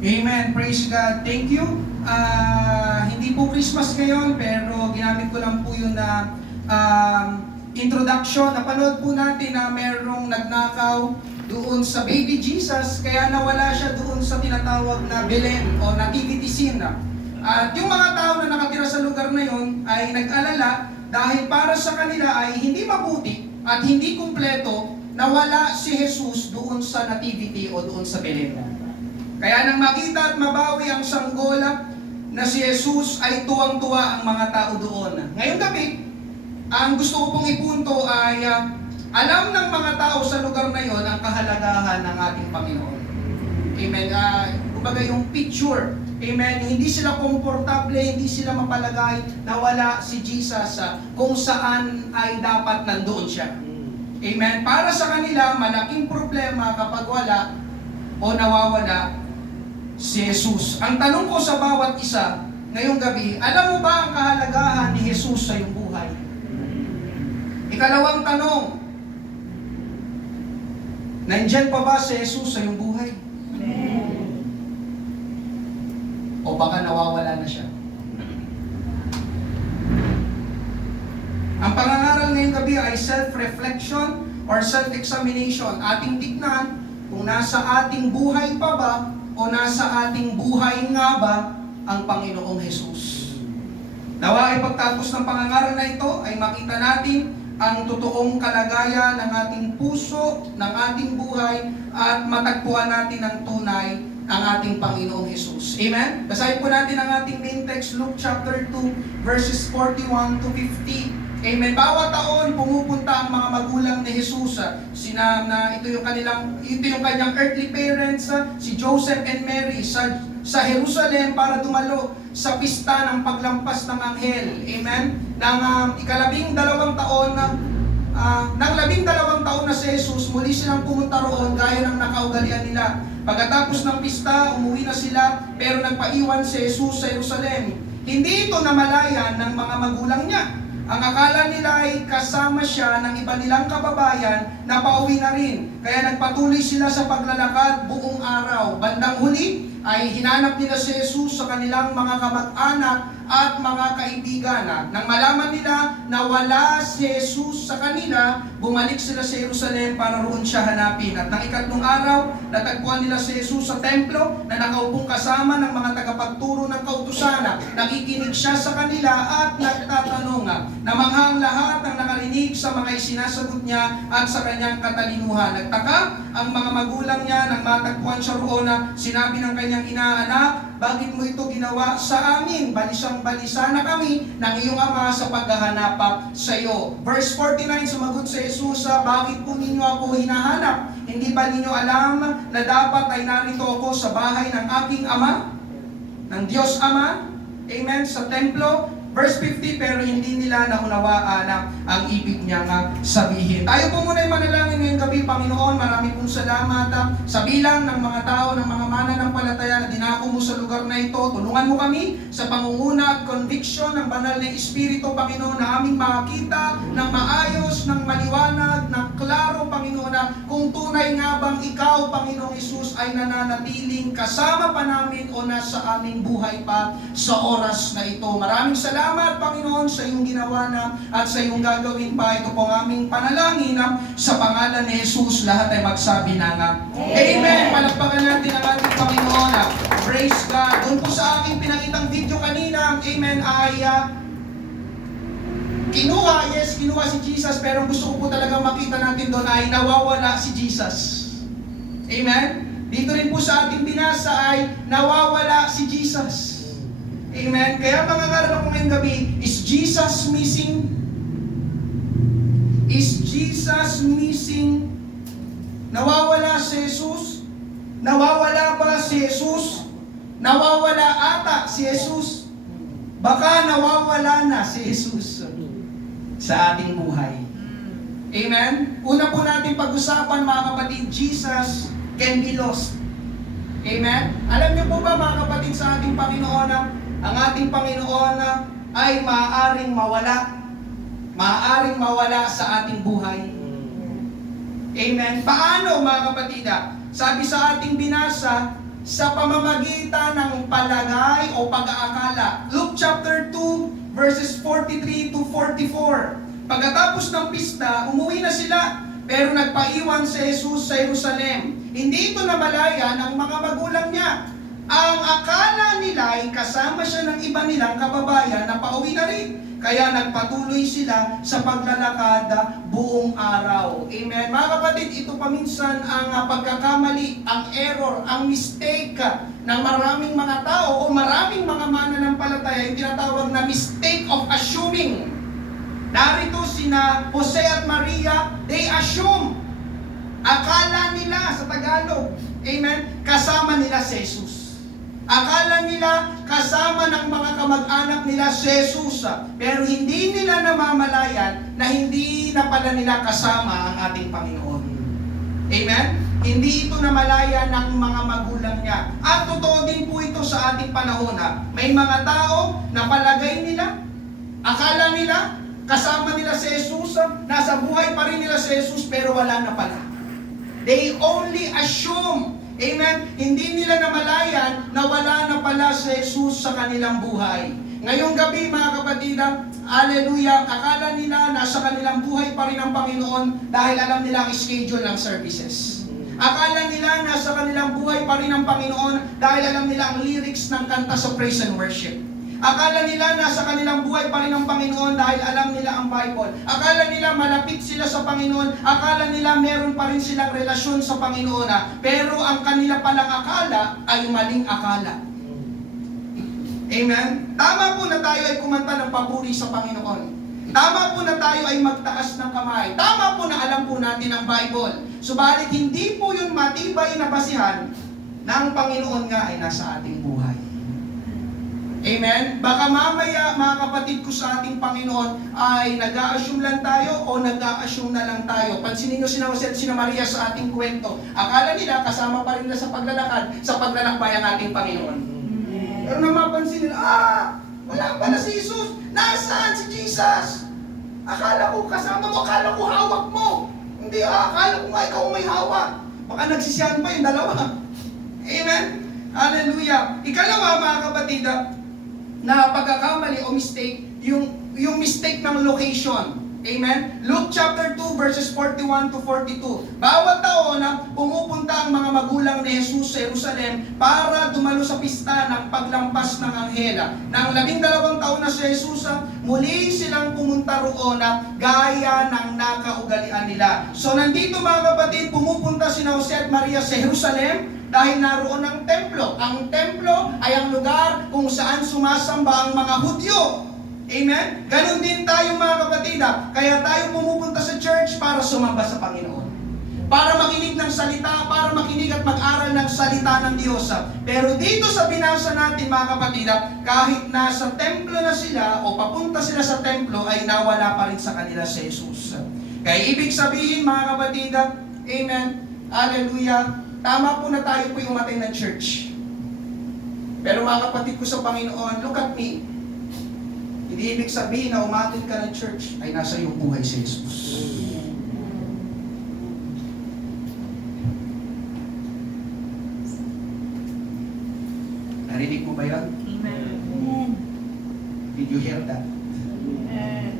Amen. Praise God. Thank you. Hindi po Christmas ngayon, pero ginamit ko lang po yun na introduction. Napanood po natin na merong nagnakaw doon sa baby Jesus, kaya nawala siya doon sa tinatawag na Belen o nativity scene. At yung mga tao na nakatira sa lugar na yun ay nag-alala dahil para sa kanila ay hindi mabuti at hindi kumpleto na wala si Jesus doon sa nativity o doon sa Belen. Kaya nang makita at mabawi ang sanggola na si Jesus ay tuwang-tuwa ang mga tao doon. Ngayong gabi, ang gusto ko pong ipunto ay alam ng mga tao sa lugar na yon ang kahalagahan ng ating Panginoon. Amen. Kumbaga yung picture. Amen. Hindi sila komportable, hindi sila mapalagay na wala si Jesus kung saan ay dapat nandoon siya. Amen. Para sa kanila, malaking problema kapag wala o nawawala si Jesus. Ang tanong ko sa bawat isa ngayong gabi, alam mo ba ang kahalagahan ni Jesus sa iyong buhay? Ikalawang tanong, nandyan pa ba si Jesus sa iyong buhay? O baka nawawala na siya? Ang pangangaral ngayong gabi ay self-reflection or self-examination. Ating tignan kung nasa ating buhay pa ba o nasa ating buhay nga ba ang Panginoong Jesus. Nawa ay pagtapos ng pangangaral na ito ay makita natin ang totoong kalagayan ng ating puso, ng ating buhay, at matagpuan natin ang tunay ang ating Panginoong Jesus. Amen? Basahin po natin ang ating main text, Luke chapter 2, verses 41 to 50. Amen. Bawat taon pumupunta ang mga magulang ni Jesus. Ito yung kanyang earthly parents, si Joseph and Mary sa Jerusalem para dumalo sa pista ng paglampas ng anghel. Amen. Nang labing-dalawang taon na si Jesus, muli silang pumunta roon gaya ng nakaugalian nila. Pagkatapos ng pista, umuwi na sila, pero nagpaiwan si Jesus sa Jerusalem. Hindi ito namalayan ng mga magulang niya. Ang akala nila ay kasama siya ng iba nilang kababayan na pauwi na rin. Kaya nagpatuloy sila sa paglalakad buong araw. Bandang huli ay hinanap nila si Jesus sa kanilang mga kamag-anak at mga kaibigan. Nang malaman nila na wala si Jesus sa kanila, bumalik sila sa Jerusalem para roon siya hanapin. At ng ikatlong araw, natagpuan nila si Jesus sa templo na nakaupong kasama ng mga tagapagturo ng kautusan. Nakikinig siya sa kanila at nagtatanong. Namanghang lahat ang nakarinig sa mga isinasagot niya at sa kanyang katalinuhan. Nagtaka ang mga magulang niya nang matagpuan siya roon. Sinabi ng kanyang ina, "Anak, bakit mo ito ginawa sa amin? Balisang-balisa na kami ng iyong ama sa paghahanap sa iyo." Verse 49, sumagot sa Jesus, "Bakit po ninyo ako hinahanap? Hindi ba ninyo alam na dapat ay narito ako sa bahay ng aking ama? Ng Diyos Ama?" Amen, sa templo. Verse 50, pero hindi nila naunawaan ang ibig niya nga sabihin. Tayo po muna ay manalangin ngayong gabi. Panginoon, marami pong salamat sa bilang ng mga tao, ng mga mananampalataya na dinako mo sa lugar na ito. Tulungan mo kami sa pangunguna at conviction ng banal na Espiritu, Panginoon, na aming makita ng maayos, ng maliwanag, ng klaro, Panginoon, na kung tunay nga bang Ikaw, Panginoong Isus, ay nananatiling kasama pa namin o nasa aming buhay pa sa oras na ito. Maraming salamat, Panginoon, sa iyong ginawa na at sa iyong gagawin pa. Ito po ang aming panalangin sa pangalan ni Jesus. Lahat ay magsabi na nga. Amen! Palagpagan natin ang ating Panginoon. Praise God. Doon po sa aking pinakitang video kanina, amen, ay kinuha si Jesus, pero gusto ko po talaga makita natin doon ay nawawala si Jesus. Amen? Dito rin po sa ating binasa ay nawawala si Jesus. Amen? Kaya mangangaral ako ngayong gabi, is Jesus missing? Is Jesus missing? Nawawala si Jesus? Nawawala ba si Jesus? Nawawala ata si Jesus? Baka nawawala na si Jesus sa ating buhay. Amen? Una po natin pag-usapan, mga kapatid, Jesus can be lost. Amen? Alam niyo po ba, mga kapatid, sa ating Panginoon, ang ating Panginoon ay maaaring mawala. Maaaring mawala sa ating buhay. Amen? Paano, mga kapatid? Sabi sa ating binasa, sa pamamagitan ng palagay o pag-aakala. Luke chapter 2, verses 43 to 44. Pagkatapos ng pista, umuwi na sila, pero nagpaiwan si Jesus sa Jerusalem. Hindi ito namalaya ng mga magulang niya. Ang akala nila ay kasama siya ng iba nilang kababayan na pauwi na rin. Kaya nagpatuloy sila sa paglalakad buong araw. Amen. Mga kapatid, ito paminsan ang pagkakamali, ang error, ang mistake ng maraming mga tao o maraming mga mananampalataya, yung tinatawag na mistake of assuming. Narito sina Jose at Maria, they assume. Akala nila sa Tagalog, amen, kasama nila si Jesus. Akala nila kasama ng mga kamag-anak nila si Jesus. Pero hindi nila namamalayan na hindi na pala nila kasama ang ating Panginoon. Amen? Hindi ito namalaya ng mga magulang niya. At totoo din po ito sa ating panahon. May mga tao na palagay nila, akala nila, kasama nila si Jesus, nasa buhay pa rin nila si Jesus, pero wala na pala. They only assume. Amen? Hindi nila namalayan na wala na pala si Jesus sa kanilang buhay. Ngayong gabi, mga kapatid, hallelujah, akala nila nasa kanilang buhay pa rin ang Panginoon dahil alam nila ang schedule ng services. Akala nila nasa kanilang buhay pa rin ang Panginoon dahil alam nila ang lyrics ng kanta sa praise and worship. Akala nila nasa kanilang buhay pa rin ang Panginoon dahil alam nila ang Bible. Akala nila malapit sila sa Panginoon. Akala nila meron pa rin silang relasyon sa Panginoon. Pero ang kanila palang akala ay maling akala. Amen? Tama po na tayo ay kumanta ng papuri sa Panginoon. Tama po na tayo ay magtaas ng kamay. Tama po na alam po natin ang Bible. Subalit hindi po yun matibay na basihan na ang Panginoon nga ay nasa ating buhay. Amen? Baka mamaya, mga kapatid ko sa ating Panginoon, ay nag-a-assume lang tayo o nag-a-assume na lang tayo. Pansinin nyo sina Jose at sina Maria sa ating kwento. Akala nila, kasama pa rin nila sa paglalakad, sa paglalakbay ang ating Panginoon. Pero nang mapansin nila, wala pala si Jesus. Nasaan si Jesus? Akala ko kasama mo, akala ko hawak mo. Hindi, akala ko nga ikaw may hawak. Baka nagsisiyan pa yung dalawa. Amen? Hallelujah. Ikalawa, mga kapatid, na pagkakamali o mistake, yung mistake ng location. Amen? Luke chapter 2 verses 41 to 42. Bawat taon na pumupunta ang mga magulang ni Jesus sa Jerusalem para dumalo sa pista ng paglampas ng anghel. Nang 12 taon na si Jesus, muli silang pumunta roon gaya ng nakaugalian nila. So nandito, mga kapatid, pumupunta si Jose at Maria sa Jerusalem dahil naroon ang templo. Ang templo ay ang lugar kung saan sumasamba ang mga Hudyo. Amen? Ganon din tayo, mga kapatid. Kaya tayo pumupunta sa church para sumamba sa Panginoon. Para makinig ng salita, para makinig at mag-aral ng salita ng Diyos. Pero dito sa binasa natin, mga kapatid, kahit nasa templo na sila o papunta sila sa templo, ay nawala pa rin sa kanila si Jesus. Kaya ibig sabihin, mga kapatid, amen, hallelujah, tama po na tayo po yung matay ng church. Pero mga kapatid ko sa Panginoon, look at me. Hindi ibig sabihin na umatin ka ng church ay nasa iyong buhay si Jesus. Narinig mo ba yun? Amen. Did you hear that? Amen.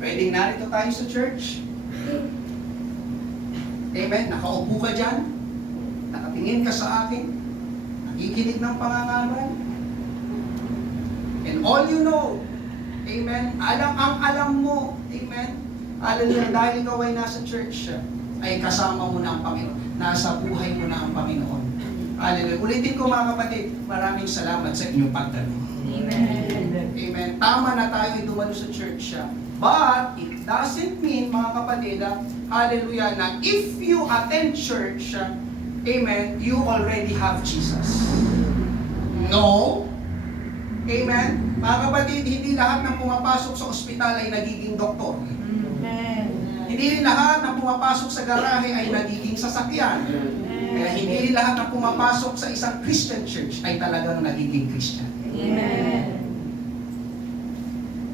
Pwedeng narito tayo sa church. Amen. Nakaupo ka dyan. Nakatingin ka sa akin. Nakikinig ng pangangaral. And all you know, amen, alam mo, amen, hallelujah, dahil ikaw ay nasa church, ay kasama mo na ang Panginoon. Nasa buhay mo na ang Panginoon. Hallelujah. Ulitin ko, mga kapatid, maraming salamat sa inyong pagtanong. Amen. Amen. Tama na tayo ay dumalo sa church. But it doesn't mean, mga kapatid, hallelujah, na if you attend church, amen, you already have Jesus. No. Amen. Mga kapatid, hindi lahat ng pumapasok sa ospital ay nagiging doktor. Amen. Hindi rin lahat ng pumapasok sa garahe ay nagiging sasakyan. Kaya hindi rin lahat ng pumapasok sa isang Christian church ay talagang nagiging Christian. Amen.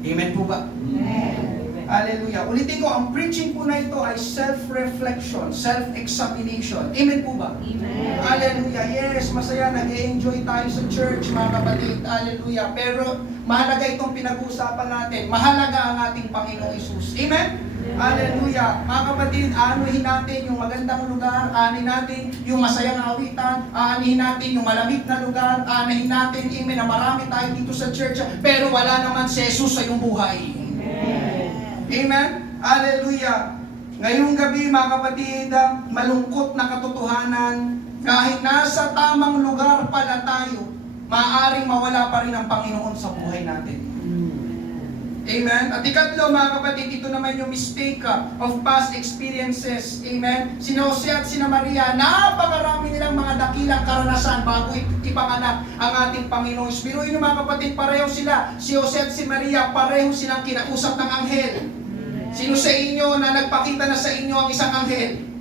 Amen po ba? Amen. Hallelujah. Ulitin ko, ang preaching po na ito ay self-reflection, self-examination. Amen po ba? Amen. Hallelujah. Yes, masaya, nag-enjoy tayo sa church, mga kapatid. Hallelujah. Pero mahalaga itong pinag-uusapan natin. Mahalaga ang ating Panginoong Hesus. Amen? Hallelujah. Mga kapatid, aanuhin natin yung magandang lugar, aanuhin natin yung masayang awitan, aanuhin natin yung malamig na lugar, aanuhin natin, amen, na marami tayo dito sa church, pero wala naman si Jesus sa iyong buhay. Amen? Hallelujah. Ngayong gabi, mga kapatid, malungkot na katotohanan, kahit nasa tamang lugar pala tayo, maaaring mawala pa rin ang Panginoon sa buhay natin. Amen? At ikatlo, mga kapatid, ito naman yung mistake of past experiences. Amen? Sina Jose at sina Maria, napakarami nilang mga dakilang karanasan bago ipanganak ang ating Panginoon. Biruin nyo, mga kapatid, pareho sila. Si Jose at si Maria, pareho silang kinausap ng anghel. Sino sa inyo na nagpakita na sa inyo ang isang anghel?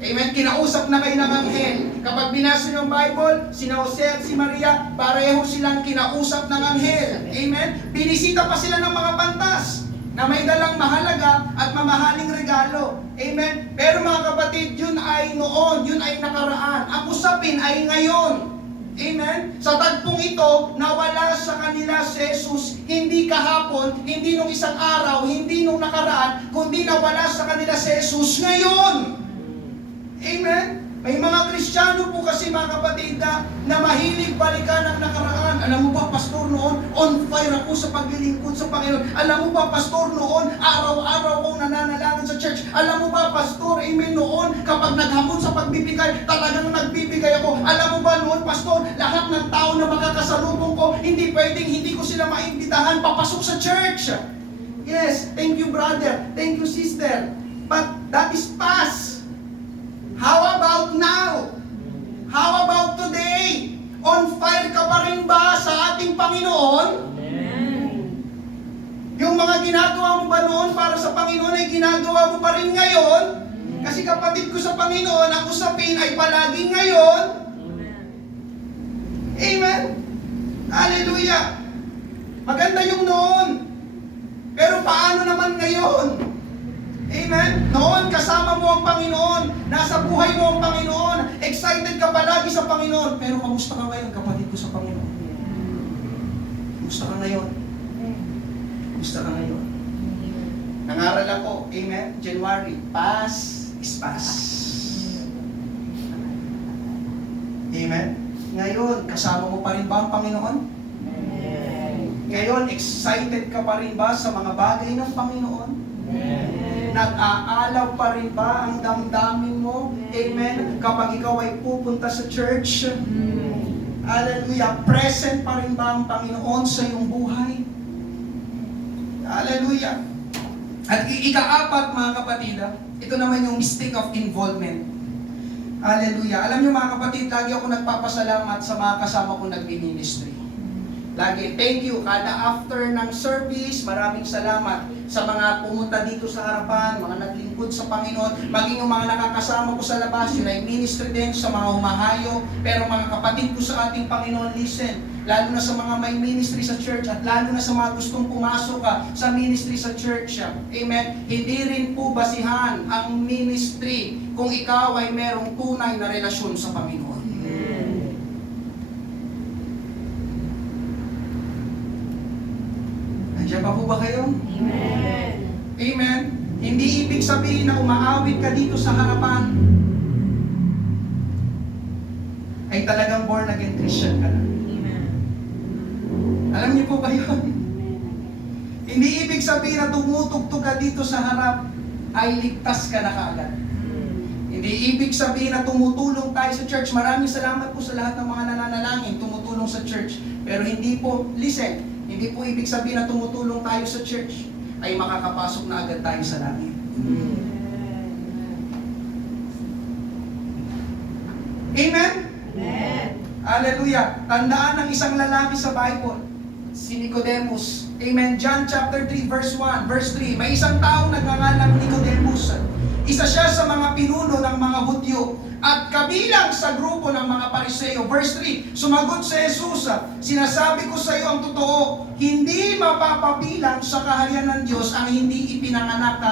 Amen? Kinausap na kayo ng anghel. Kapag binasa nyo ang Bible, si Jose at si Maria, pareho silang kinausap ng anghel. Amen? Binisita pa sila ng mga pantas na may dalang mahalaga at mamahaling regalo. Amen? Pero mga kapatid, yun ay noon, yun ay nakaraan. Ang usapin ay ngayon. Amen? Sa tagpong ito, nawala sa kanila si Jesus, hindi kahapon, hindi nung isang araw, hindi nung nakaraan, kundi nawala sa kanila si Jesus ngayon. Amen? May mga Kristiyano po kasi, mga kapatid, na mahilig balikan ang nakaraan. Alam mo ba, pastor, noon, on fire ako sa paglilingkod sa Panginoon. Alam mo ba, pastor, noon, araw-araw akong nananalangin sa church. Alam mo ba, pastor, amen, noon, kapag naghamon sa pagbibigay, talagang nagbibigay ako. Alam mo ba, noon, pastor, lahat ng tao na makakasalubong ko, hindi pwedeng hindi ko sila maimbitahan papasok sa church. Yes, thank you, brother. Thank you, sister. But that is past. How about now? How about today? On fire ka pa rin ba sa ating Panginoon? Yung mga ginagawa mo ba noon para sa Panginoon ay ginagawa mo pa rin ngayon? Kasi kapatid ko sa Panginoon, ang usapin ay palaging ngayon. Amen? Hallelujah! Maganda yung noon. Pero paano naman ngayon? Amen? Noon, kasama mo ang Panginoon. Nasa buhay mo ang Panginoon. Excited ka palagi sa Panginoon. Pero kamusta ka ngayon, kapatid ko sa Panginoon? Kamusta ka ngayon? Kamusta ka ngayon? Nangaral ako, amen? January, past is past. Amen? Ngayon, kasama mo pa rin ba ang Panginoon? Ngayon, excited ka pa rin ba sa mga bagay ng Panginoon? Nag-aalaw pa rin ba ang damdamin mo? Amen? Kapag ikaw ay pupunta sa church? Hallelujah. Present pa rin ba ang Panginoon sa iyong buhay? Hallelujah. At ika-apat, mga kapatid, ito naman yung mistake of involvement. Hallelujah. Alam niyo, mga kapatid, lagi ako nagpapasalamat sa mga kasama kong nagmi-ministry. Lagi, thank you. Kada after ng service, maraming salamat sa mga pumunta dito sa harapan, mga naglingkod sa Panginoon, maging yung mga nakakasama ko sa labas, yun ay ministry din sa mga humahayo. Pero mga kapatid ko sa ating Panginoon, listen, lalo na sa mga may ministry sa church at lalo na sa mga gustong pumasok sa ministry sa church. Amen? Hindi rin po basihan ang ministry kung ikaw ay merong tunay na relasyon sa Panginoon. Nandiyan pa po ba kayo? Amen. Amen? Hindi ibig sabihin na umaawit ka dito sa harapan ay talagang born again Christian ka na. Amen. Alam niyo po ba yun? Hindi ibig sabihin na tumutugtog ka dito sa harap ay ligtas ka na kaagad. Hindi ibig sabihin na tumutulong tayo sa church. Maraming salamat po sa lahat ng mga nananalangin, tumutulong sa church. Pero hindi po, listen, hindi po ibig sabihin na tumutulong tayo sa church ay makakapasok na agad tayo sa langit. Amen? Amen. Hallelujah. Tandaan ng isang lalaki sa Bible, si Nicodemus. Amen. John chapter 3 verse 1, verse 3. May isang taong nagngangalang Nicodemus. Isa siya sa mga pinuno ng mga Hudyo at kabilang sa grupo ng mga Pariseo. Verse 3, sumagot si Jesus, sinasabi ko sa iyo ang totoo, hindi mapapabilang sa kaharian ng Diyos ang hindi ipinanganak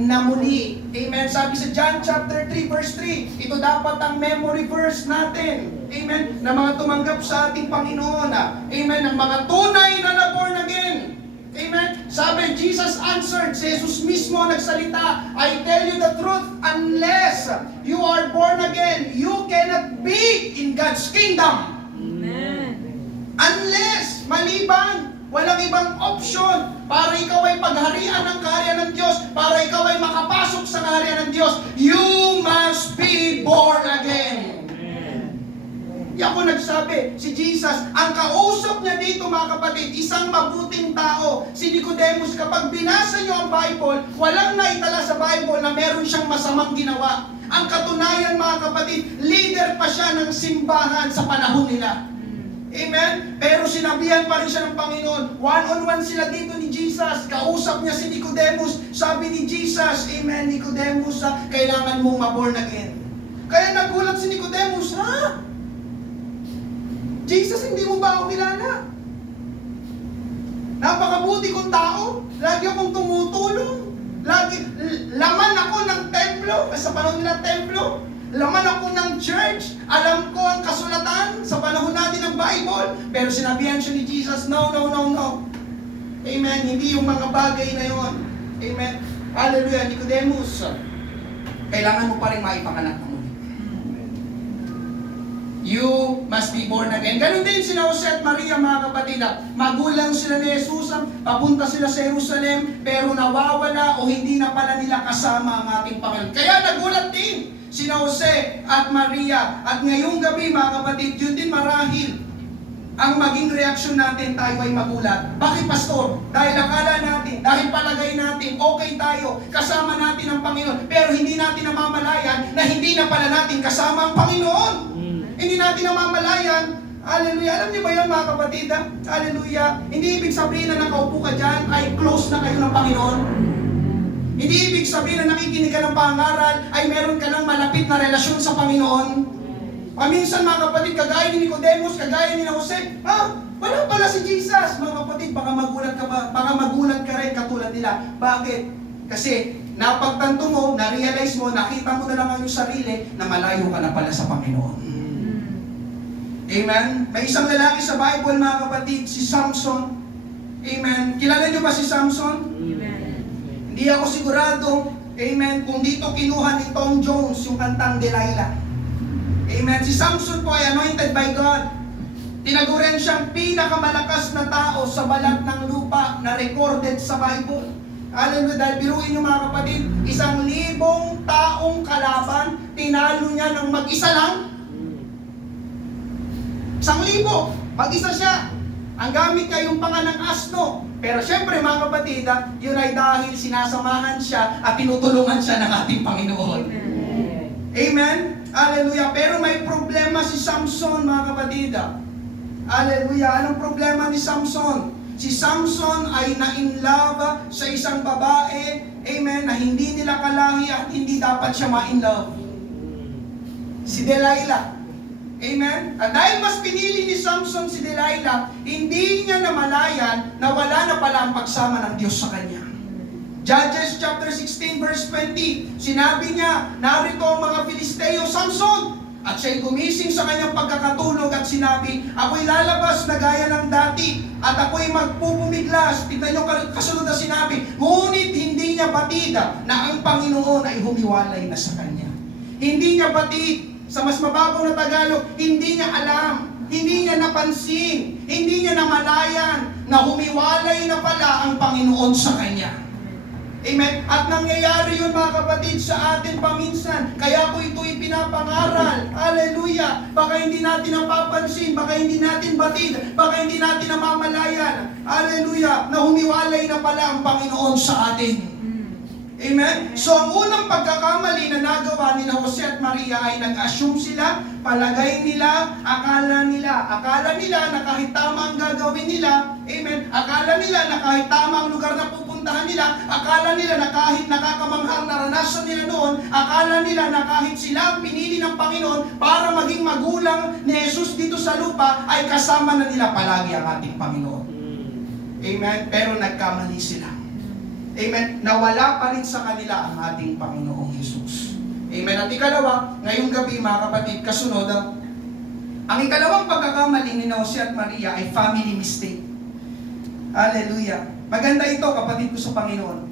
na muli. Amen. Sabi sa John chapter 3 verse 3, ito dapat ang memory verse natin. Amen. Na mga tumanggap sa ating Panginoon. Amen. Ang mga tunay na born again. Amen. Sabi, Jesus answered, si Jesus mismo nagsalita, I tell you the truth, unless you are born again, you cannot be in God's kingdom. Amen. Unless, maliban, walang ibang option para ikaw ay pagharian ng kaharian ng Diyos, para ikaw ay makapasok sa kaharian ng Diyos, you must be born again. Yan ko nagsabi, si Jesus, ang kausap niya dito mga kapatid, isang mabuting tao, si Nicodemus. Kapag binasa niyo ang Bible, walang naitala sa Bible na meron siyang masamang ginawa. Ang katunayan mga kapatid, leader pa siya ng simbahan sa panahon nila. Amen? Pero sinabihan pa rin siya ng Panginoon. One-on-one sila dito ni Jesus. Kausap niya si Nicodemus. Sabi ni Jesus, Amen, Nicodemus, kailangan mong ma-born again. Kaya nagulat si Nicodemus, ha? Jesus, hindi mo ba ako kilala? Napakabuti kong tao. Lagi akong tumutulong. Laman ako ng templo. Sa panahon nila templo. Laman ako ng church. Alam ko ang kasulatan sa panahon natin ng Bible. Pero sinabihan siya ni Jesus, no. Amen. Hindi yung mga bagay na yon. Amen. Hallelujah. Nicodemus, kailangan mo pa rin maipanganak ng muli. You must be born again. Ganun din sina Jose at Maria mga kapatid. Magulang sila ni Jesus, papunta sila sa Jerusalem, pero nawawala o hindi na pala nila kasama ang ating Panginoon. Kaya nagulat din sina Jose at Maria. At ngayong gabi mga kapatid, yun din marahil ang maging reaksyon natin, tayo ay magulat. Bakit pastor? Dahil akala natin, dahil palagay natin, okay tayo, kasama natin ang Panginoon, pero hindi natin namamalayan na hindi na pala natin kasama ang Panginoon. Hindi natin namamalayan. Hallelujah. Alam niyo ba yun mga kapatid? Hallelujah. Hindi ibig sabihin na nakaupo ka dyan ay close na kayo ng Panginoon. Hindi ibig sabihin na nakikinig ka ng pangaral ay meron ka ng malapit na relasyon sa Panginoon. Paminsan mga kapatid, kagaya ni Nicodemus, kagaya ni Jose, wala pala si Jesus. Mga kapatid, baka magulat ka ba? Baka magulat ka rin katulad nila. Bakit? Kasi napagtanto mo, na-realize mo, nakita mo na lang ang iyong sarili na malayo ka na pala sa Panginoon. Amen? May isang lalaki sa Bible, mga kapatid, si Samson. Amen? Kilala niyo ba si Samson? Amen. Hindi ako sigurado, amen, kung dito kinuha ni Tom Jones yung kantang Delilah. Amen? Si Samson po ay anointed by God. Tinaguran siyang pinakamalakas na tao sa balat ng lupa na recorded sa Bible. Alam mo, dahil biruin niyo mga kapatid, 1,000 taong kalaban, tinalo niya ng mag-isa lang. 1,000, mag-isa siya. Ang gamit niya yung panga ng asno. Pero syempre mga kapatid, yun ay dahil sinasamahan siya at tinutulungan siya ng ating Panginoon. Amen. Amen? Hallelujah. Pero may problema si Samson mga kapatid. Hallelujah. Anong problema ni Samson? Si Samson ay na-in love sa isang babae, amen, na hindi nila kalahi at hindi dapat siya ma-in love. Si Delilah. Amen? At dahil mas pinili ni Samson si Delilah, hindi niya namalayan na wala na pala ang pagsama ng Diyos sa kanya. Judges chapter 16 verse 20, sinabi niya, narito ang mga Filisteo, Samson! At siya'y gumising sa kanyang pagkakatulog at sinabi, ako'y lalabas na gaya ng dati at ako'y magpupumiglas. Tignan niyo kasunod na sinabi, ngunit hindi niya batid na ang Panginoon ay humiwalay na sa kanya. Hindi niya batid. Sa mas mababaw na Tagalog, hindi niya alam, hindi niya napansin, hindi niya namalayan na humiwalay na pala ang Panginoon sa kanya. Amen? At nangyayari yun mga kapatid sa atin paminsan. Kaya ko ito ipinapangaral. Hallelujah! Baka hindi natin napapansin, baka hindi natin batid, baka hindi natin namamalayan. Hallelujah! Na humiwalay na pala ang Panginoon sa atin. Amen? So ang unang pagkakamali na nagawa ni Jose at Maria ay nag-assume sila, palagay nila, akala nila na kahit tama ang gagawin nila, amen, akala nila na kahit tama ang lugar na pupunta pupuntahan nila, akala nila na kahit nakakamanghang naranasan nila noon, akala nila na kahit sila ang pinili ng Panginoon para maging magulang ni Jesus dito sa lupa, ay kasama na nila palagi ang ating Panginoon. Amen? Pero nagkamali sila. Amen? Nawala pa rin sa kanila ang ating Panginoong Jesus. Amen? At ikalawa, ngayong gabi mga kapatid, kasunod, ang ikalawang pagkakamali ni Jose at Maria ay family mistake. Hallelujah. Maganda ito, kapatid ko sa Panginoon,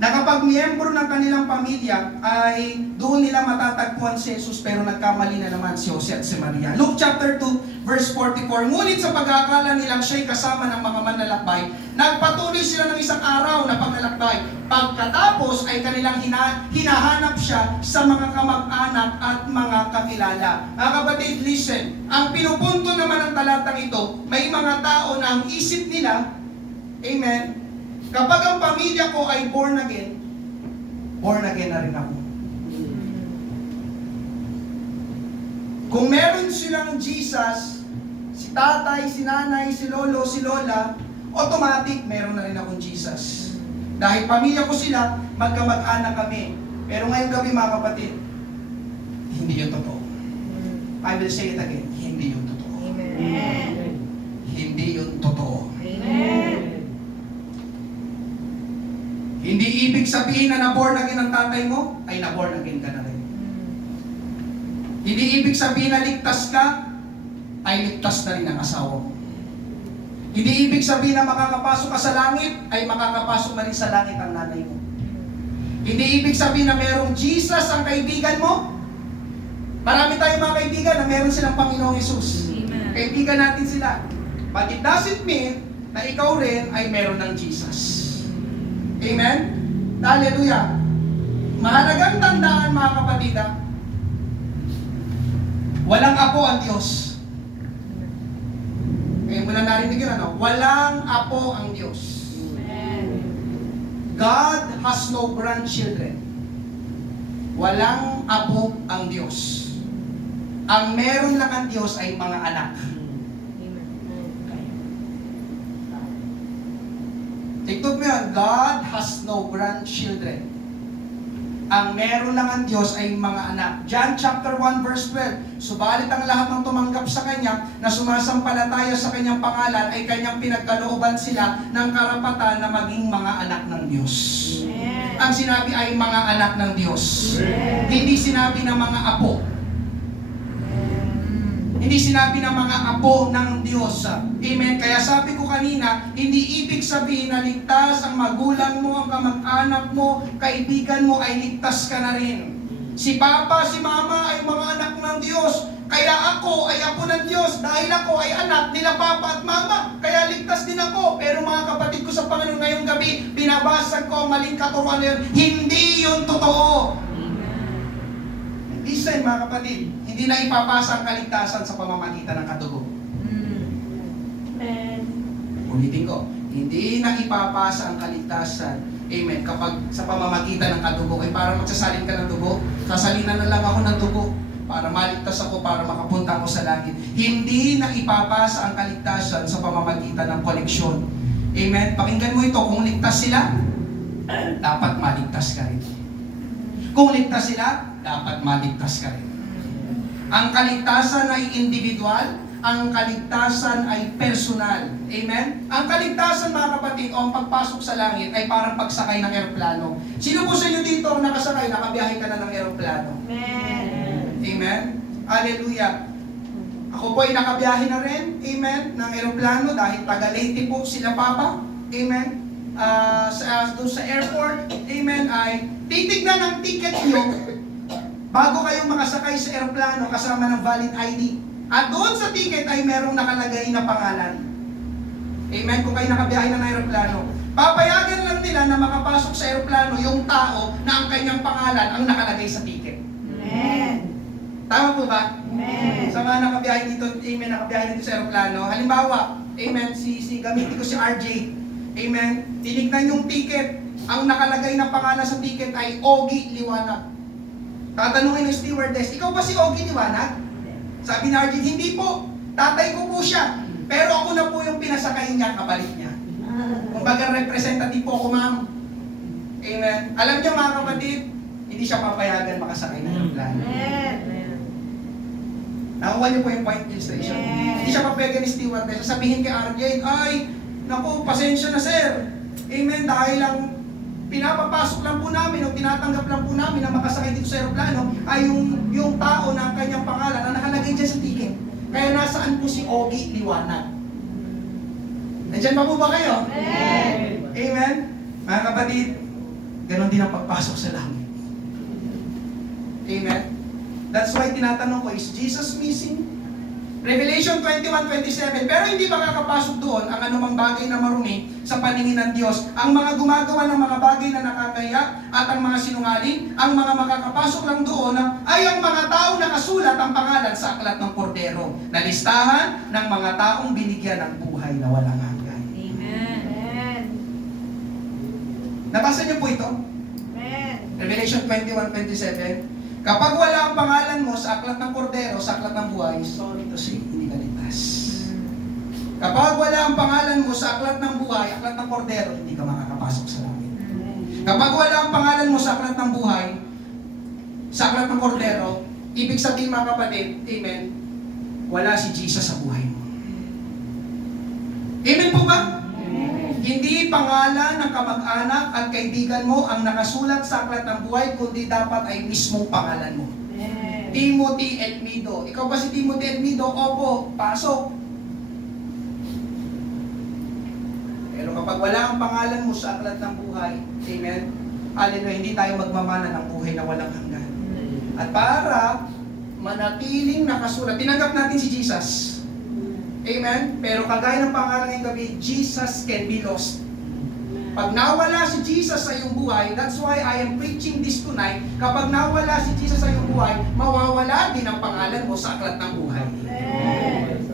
na kapag miyembro ng kanilang pamilya ay doon nila matatagpuan si Jesus, pero nagkamali na naman si Jose at si Maria. Luke chapter 2 verse 44, ngunit sa pag-aakala nilang siya'y kasama ng mga manlalakbay, nagpatuloy sila ng isang araw na paglalakbay. Pagkatapos ay kanilang hinahanap siya sa mga kamag-anak at mga kakilala. Mga kapatid, listen, ang pinupunto naman ng talatang ito, may mga tao na ang isip nila, amen, kapag ang pamilya ko ay born again na rin ako. Kung meron silang Jesus, si tatay, si nanay, si lolo, si lola, automatic meron na rin akong Jesus. Dahil pamilya ko sila, magkamag-anak kami. Pero ngayong gabi mga kapatid, hindi yun totoo. I will say it again, hindi yun totoo. Amen. Hindi yun totoo. Amen. Hindi ibig sabihin na na-born again ang tatay mo, ay na-born again ka na rin. Hindi ibig sabihin na ligtas ka, ay ligtas na rin ang asawa mo. Hindi ibig sabihin na makakapasok ka sa langit, ay makakapasok na rin sa langit ang nanay mo. Hindi ibig sabihin na merong Jesus ang kaibigan mo. Marami tayong mga kaibigan na meron silang Panginoong Jesus. Amen. Kaibigan natin sila. But it doesn't mean na ikaw rin ay meron ng Jesus. Amen? Hallelujah. Mahalagang tandaan mga kapatid, walang apo ang Diyos. Ngayon mo lang narinig yun, ano? Walang apo ang Diyos. Amen. God has no grandchildren. Walang apo ang Diyos. Ang meron lang ang Diyos ay mga anak. Tignan mo yan, God has no grandchildren. Ang meron lang ang Diyos ay mga anak. John chapter 1 verse 12, subalit ang lahat ng tumanggap sa Kanya na sumasampalataya sa Kanyang pangalan ay Kanyang pinagkalooban sila ng karapatan na maging mga anak ng Diyos. Amen. Ang sinabi ay mga anak ng Diyos. Amen. Hindi sinabi na mga apo. Hindi sinabi ng mga apo ng Diyos. Amen. Kaya sabi ko kanina, hindi ibig sabihin na ligtas ang magulang mo, ang kamag-anak mo, kaibigan mo ay ligtas ka na rin. Si Papa, si Mama ay mga anak ng Diyos. Kaya ako ay apo ng Diyos dahil ako ay anak nila Papa at Mama. Kaya ligtas din ako. Pero mga kapatid ko sa Panginoon ngayong gabi, binabasag ko ang maling katuruan na yun. Hindi yun totoo. Listen mga kapatid, hindi na ipapasa ang kaligtasan sa pamamagitan ng kadugo. Amen. Ulitin ko, hindi na ipapasa ang kaligtasan, amen, kapag sa pamamagitan ng kadugo, ay parang magsasalin ka ng dugo, sasalinan na lang ako ng dugo para maligtas ako, para makapunta ako sa langit. Hindi na ipapasa ang kaligtasan sa pamamagitan ng koleksyon. Amen? Pakinggan mo ito, kung ligtas sila, dapat maligtas ka rin. Kung ligtas sila, dapat maligtas ka rin. Ang kaligtasan ay individual, ang kaligtasan ay personal. Amen? Ang kaligtasan mga kapatid, o ang pagpasok sa langit ay parang pagsakay ng eroplano. Sino po sa inyo dito ang nakasakay, nakabiyahe ka na ng eroplano? Amen. Amen? Hallelujah. Ako po ay nakabiyahe na rin, amen, ng eroplano dahil taga Leyte po sila Papa. Amen? Doon sa airport, amen, ay titignan ang ticket nyo bago kayong makasakay sa eroplano kasama ng valid ID. At doon sa ticket ay merong nakalagay na pangalan. Amen? Kung kayo nakabiyahe ng aeroplano, papayagan lang nila na makapasok sa eroplano yung tao na ang kanyang pangalan ang nakalagay sa ticket. Amen. Tama po ba? Amen. Sa mga nakabiyahe dito, amen, nakabiyahe dito sa eroplano, halimbawa, amen, gamitin ko si RJ, amen, tinignan yung ticket, ang nakalagay na pangalan sa ticket ay Ogie Liwanag. Tatanungin ng stewardess, ikaw ba si Ogie Liwanag? Sabi ni RJ, hindi po, tatay ko po siya, pero ako na po yung pinasakay niya, kapalit niya. Kumbaga representative po ako, ma'am. Amen. Alam niyo mga kapatid, hindi siya papayagan makasakay ng aeroplano. Amen. Nakuha niyo po yung point illustration. Yes. Hindi siya papayagan ni stewardess. Sasabihin kay RJ, ay, naku, pasensya na sir. Amen. Dahil lang pinapapasok lang po namin o tinatanggap lang po namin na makasakay dito sa aeroplano ay yung tao na ang kanyang pangalan na nakalagay dyan sa ticket. Kaya nasaan po si Ogie Liwanag? Nandiyan pa po ba kayo? Amen. Amen? Mga kapatid, ganon din ang pagpasok sa langit. Amen? That's why tinatanong ko, is Jesus missing? Revelation 21:27, pero hindi makakapasok doon ang anumang bagay na marumi sa paningin ng Diyos. Ang mga gumagawa ng mga bagay na nakakaya at ang mga sinungaling, ang mga makakapasok lang doon ay ang mga taong nakasulat ang pangalan sa aklat ng Kordero, na listahan ng mga taong binigyan ng buhay na walang hanggan. Amen. Nabasa niyo po ito? Amen. Revelation 21:27. Kapag wala ang pangalan mo sa aklat ng Kordero, sa aklat ng buhay, sorry to say, hindi ka ligtas. Kapag wala ang pangalan mo sa aklat ng buhay, aklat ng Kordero, hindi ka makakapasok sa langit. Kapag wala ang pangalan mo sa aklat ng buhay, sa aklat ng Kordero, ibig sabihin mga kapatid, amen, wala si Jesus sa buhay mo. Amen po ba? Hindi pangalan ng kamag-anak at kaibigan mo ang nakasulat sa aklat ng buhay, kundi dapat ay mismong pangalan mo. Amen. Timothy Elmido. Ikaw ba si Timothy Elmido? Opo, pasok. Pero kapag wala ang pangalan mo sa aklat ng buhay, amen, hallelujah, hindi tayo magmamana ng buhay na walang hanggan. At para manatiling nakasulat, tinanggap natin si Jesus. Amen? Pero kagaya ng pangalan ngayong gabi, Jesus can be lost. Pag nawala si Jesus sa iyong buhay, that's why I am preaching this tonight. Kapag nawala si Jesus sa iyong buhay, mawawala din ang pangalan mo sa aklat ng buhay. Amen.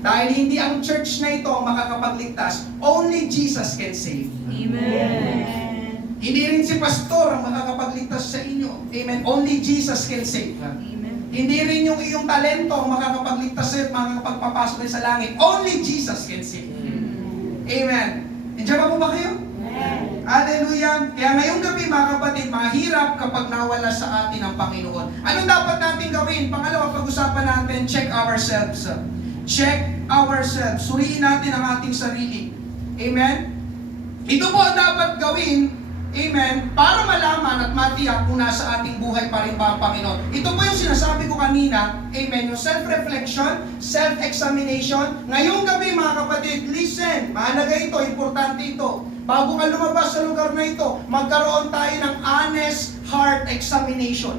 Dahil hindi ang church na ito ang makakapagligtas, only Jesus can save. Amen. Hindi rin si pastor ang makakapagligtas sa inyo. Amen? Only Jesus can save. Hindi rin yung iyong talento ang makakapagligtas sa'yo at makakapagpapasok sa langit. Only Jesus can save. Amen. Nandiyan pa po ba kayo? Amen. Hallelujah. Kaya ngayong gabi mga kapatid, mahirap kapag nawala sa atin ang Panginoon. Anong dapat natin gawin? Pangalawa, pag-usapan natin, check ourselves. Check ourselves. Suriin natin ang ating sarili. Amen? Ito po ang dapat gawin, amen, para malaman at matiyak kung nasa ating buhay pa rin ba ang Panginoon. Ito po yung sinasabi ko kanina, amen, yung self-reflection, self-examination. Ngayong gabi mga kapatid, listen, mahalaga ito, importante ito. Bago ka lumabas sa lugar na ito, magkaroon tayo ng honest heart examination.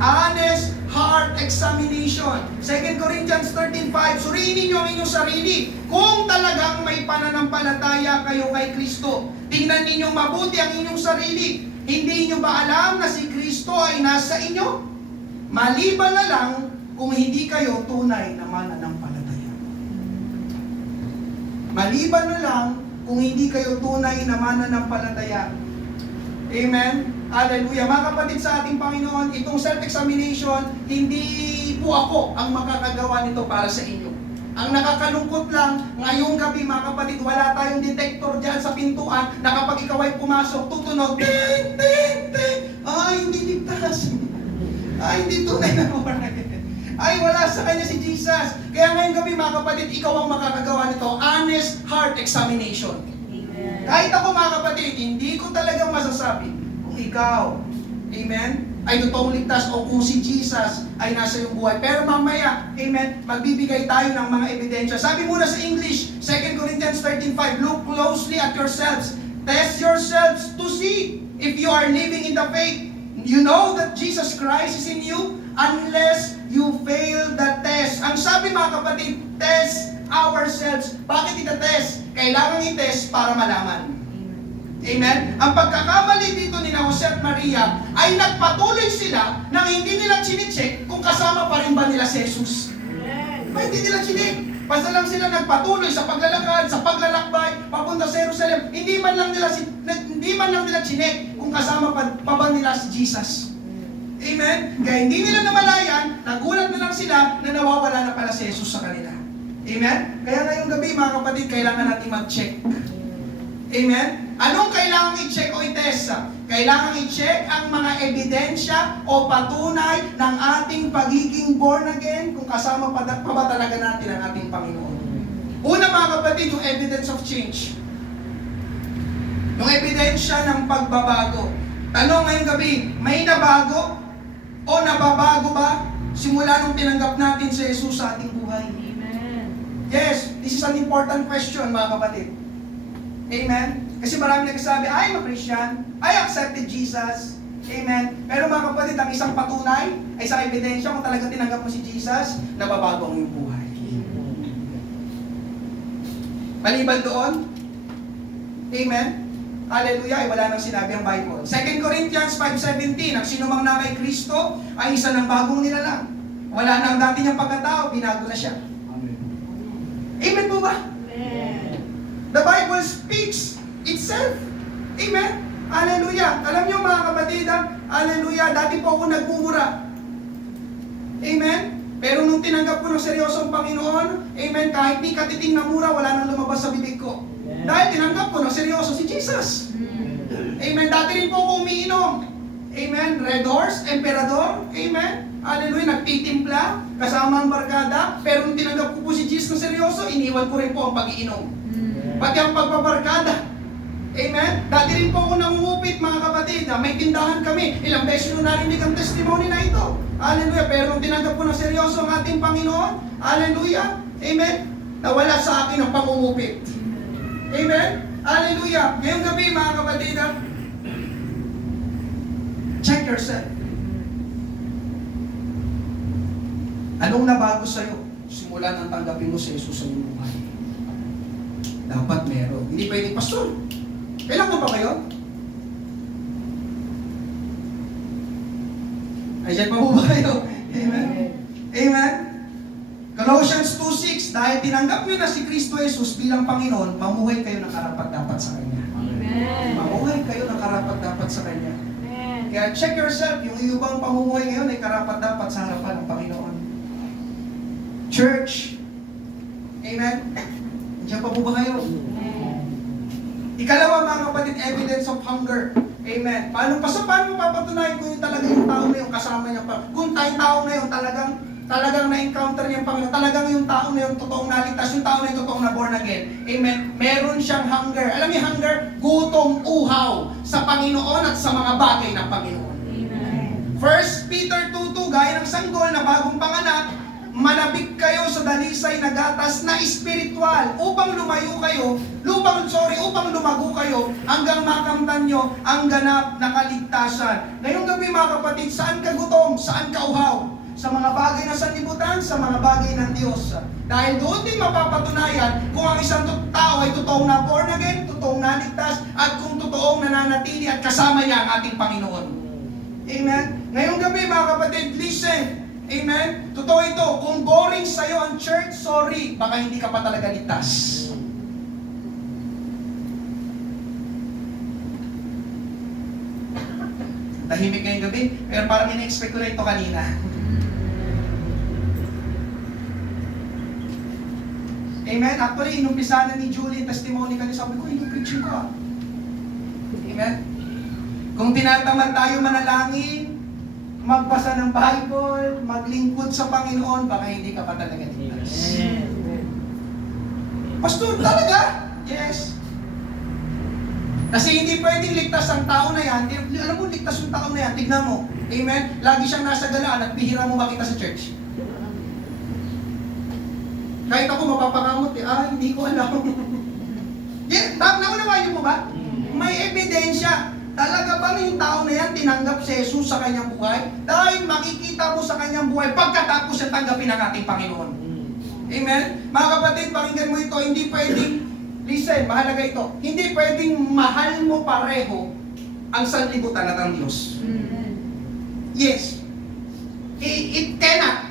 Honest heart examination. 2 Corinthians 13:5, suriin ninyo ang inyong sarili kung talagang may pananampalataya kayo kay Kristo. Tingnan ninyo mabuti ang inyong sarili. Hindi nyo ba alam na si Kristo ay nasa inyo? Maliban na lang kung hindi kayo tunay na mananampalataya. Maliban na lang kung hindi kayo tunay na mananampalataya. Amen? Hallelujah. Mga kapatid sa ating Panginoon, itong self-examination, hindi po ako ang makakagawa nito para sa inyo. Ang nakakalungkot lang, ngayong gabi mga kapatid, wala tayong detector dyan sa pintuan na kapag ikaw ay pumasok, tutunog, ting, ting, ting. Ay, hindi ligtas. Ay, hindi tunay na born again. Ay, wala sa kanya si Jesus. Kaya ngayong gabi mga kapatid, ikaw ang makakagawa nito. Honest heart examination. Amen. Kahit ako mga kapatid, hindi ko talagang masasabi kung ikaw, amen, ay totoong ligtas o kung si Jesus ay nasa iyong buhay. Pero mamaya, amen, magbibigay tayo ng mga ebidensya. Sabi muna sa English, 2 Corinthians 13:5, look closely at yourselves. Test yourselves to see if you are living in the faith. You know that Jesus Christ is in you unless you fail the test. Ang sabi mga kapatid, test ourselves. Bakit ita-test? Kailangan i-test para malaman. Amen? Ang pagkakamali dito ni Jose at Maria ay nagpatuloy sila nang hindi nila chine-check kung kasama pa rin ba nila si Jesus. Amen. Hindi nila chinek. Basta lang sila nagpatuloy sa paglalakad, sa paglalakbay, papunta sa Jerusalem. Hindi man lang nila chinek kung kasama pa ba nila si Jesus. Amen? Kaya hindi nila namalayan, nagulat na lang sila na nawawala na pala si Jesus sa kanila. Amen? Kaya ngayong gabi, mga kapatid, kailangan natin mag-check. Amen? Anong kailangan i-check o i-test? Kailangan i-check ang mga ebidensya o patunay ng ating pagiging born again kung kasama pa ba talaga natin ang ating Panginoon. Una, mga kapatid, yung evidence of change. Yung ebidensya ng pagbabago. Tanong ngayong gabi, may nabago o nababago ba simula nung tinanggap natin si Jesus sa ating buhay? Amen. Yes, this is an important question, mga kapatid. Amen? Kasi marami nagsasabi, I'm a Christian, I accepted Jesus. Amen? Pero mga kapatid, ang isang patunay, ay isang ebidensya kung talaga tinanggap mo si Jesus, nababago ang iyong buhay. Maliban doon, Amen? Hallelujah, ay wala nang sinabi ang Bible. 2 Corinthians 5:17, ang sino mang na kay Kristo ay isa ng bagong nilalang. Wala nang dati niyang pagkatao, binago na siya. Amen po ba? Amen. The Bible speaks itself. Amen? Hallelujah. Alam niyo mga kapatid, hallelujah, dati po ako nagmumura. Amen? Pero nung tinanggap ko ng seryosong Panginoon, amen, kahit di katiting na mura, wala nang lumabas sa bibig ko. Dahil tinanggap ko ng seryoso si Jesus. Amen? Dati rin po ako umiinom. Amen? Red Horse, Emperador. Amen? Hallelujah, nagtitimpla, kasama ang barkada. Pero nung tinanggap ko po si Jesus ng seryoso, iniwan ko rin po ang pag-iinom. Pati ang pagbabarkada. Amen? Dati rin po ako nangungupit, mga kapatid. May tindahan kami. Ilang beses nung narinig ang testimony na ito. Hallelujah. Pero nung tinanggap ko ng seryoso ang ating Panginoon, hallelujah, amen, nawala sa akin ang pangungupit. Amen? Hallelujah. Ngayong gabi, mga kapatid, check yourself. Anong nabago sa'yo simula nang tanggapin mo si Jesus sa iyong buhay? Dapat meron. Hindi pwedeng, Pastor, kailan ko ba kayo? Ay, dyan pa po ba kayo? Amen? Amen? Colossians 2:6, dahil tinanggap niyo na si Kristo Jesus bilang Panginoon, mamuhay kayo ng karapat-dapat sa Kanya. Amen. Mamuhay kayo ng karapat-dapat sa Kanya. Amen. Kaya check yourself, yung iyong bang pamumuhay ngayon ay karapat-dapat sa harapan ng Panginoon. Church, amen? Diyan pa po ba kayo? Ikalawa, mga kapatid, evidence of hunger. Amen. Paano mapapatunayan kung yung talaga yung tao na yung kasama niya pa? Kung tayong tao na yung talagang na-encounter niya ang Panginoon, talagang yung tao na yung totoong naligtas, yung tao na yung totoong na born again. Amen. Meron siyang hunger. Alam niyo hunger? Gutom, uhaw sa Panginoon at sa mga bagay ng Panginoon. Amen. 1 Peter 2:2, gaya ng sanggol na bagong panganak, manabik kayo sa dalisay na gatas na espiritual upang lumago kayo hanggang makamtan nyo ang ganap na kaligtasan. Ngayong gabi, mga kapatid, saan ka gutom? Saan ka uhaw? Sa mga bagay na sanlibutan, sa mga bagay ng Diyos. Dahil doon din mapapatunayan kung ang isang tao ay totoong na born again, totoong naligtas, at kung totoong nananatili at kasama niya ang ating Panginoon. Amen? Ngayong gabi, mga kapatid, listen. Amen? Totoo ito. Kung boring sa'yo ang church, sorry, baka hindi ka pa talaga ligtas. Tahimik ngayong gabi, pero parang ina-expect ko na ito kanina. Amen? Actually, inumpisa na ni Julie testimony kanina, sabi ko, preaching ko. Amen? Kung tinatamad tayo manalangin, magbasa ng Bible, maglingkod sa Panginoon, baka hindi ka pa talaga ligtas. Pastor, talaga? Yes. Kasi hindi pwedeng ligtas ang tao na yan. Alam mo, ligtas yung tao na yan. Tignan mo. Amen? Lagi siyang nasa galaan at bihira mo makita sa church. Kahit ako mapapakamot hindi ko alam. Yeah, naunawa niyo po ba? May ebidensya. Talaga ba yung tao na yan tinanggap si Jesus sa kanyang buhay? Dahil makikita mo sa kanyang buhay pagkatapos siya tanggapin ang ating Panginoon. Amen? Mga kapatid, pakinggan mo ito, hindi pwedeng, listen, mahalaga ito, hindi pwedeng mahal mo pareho ang sanlibutan at ang Diyos. Yes. It cannot.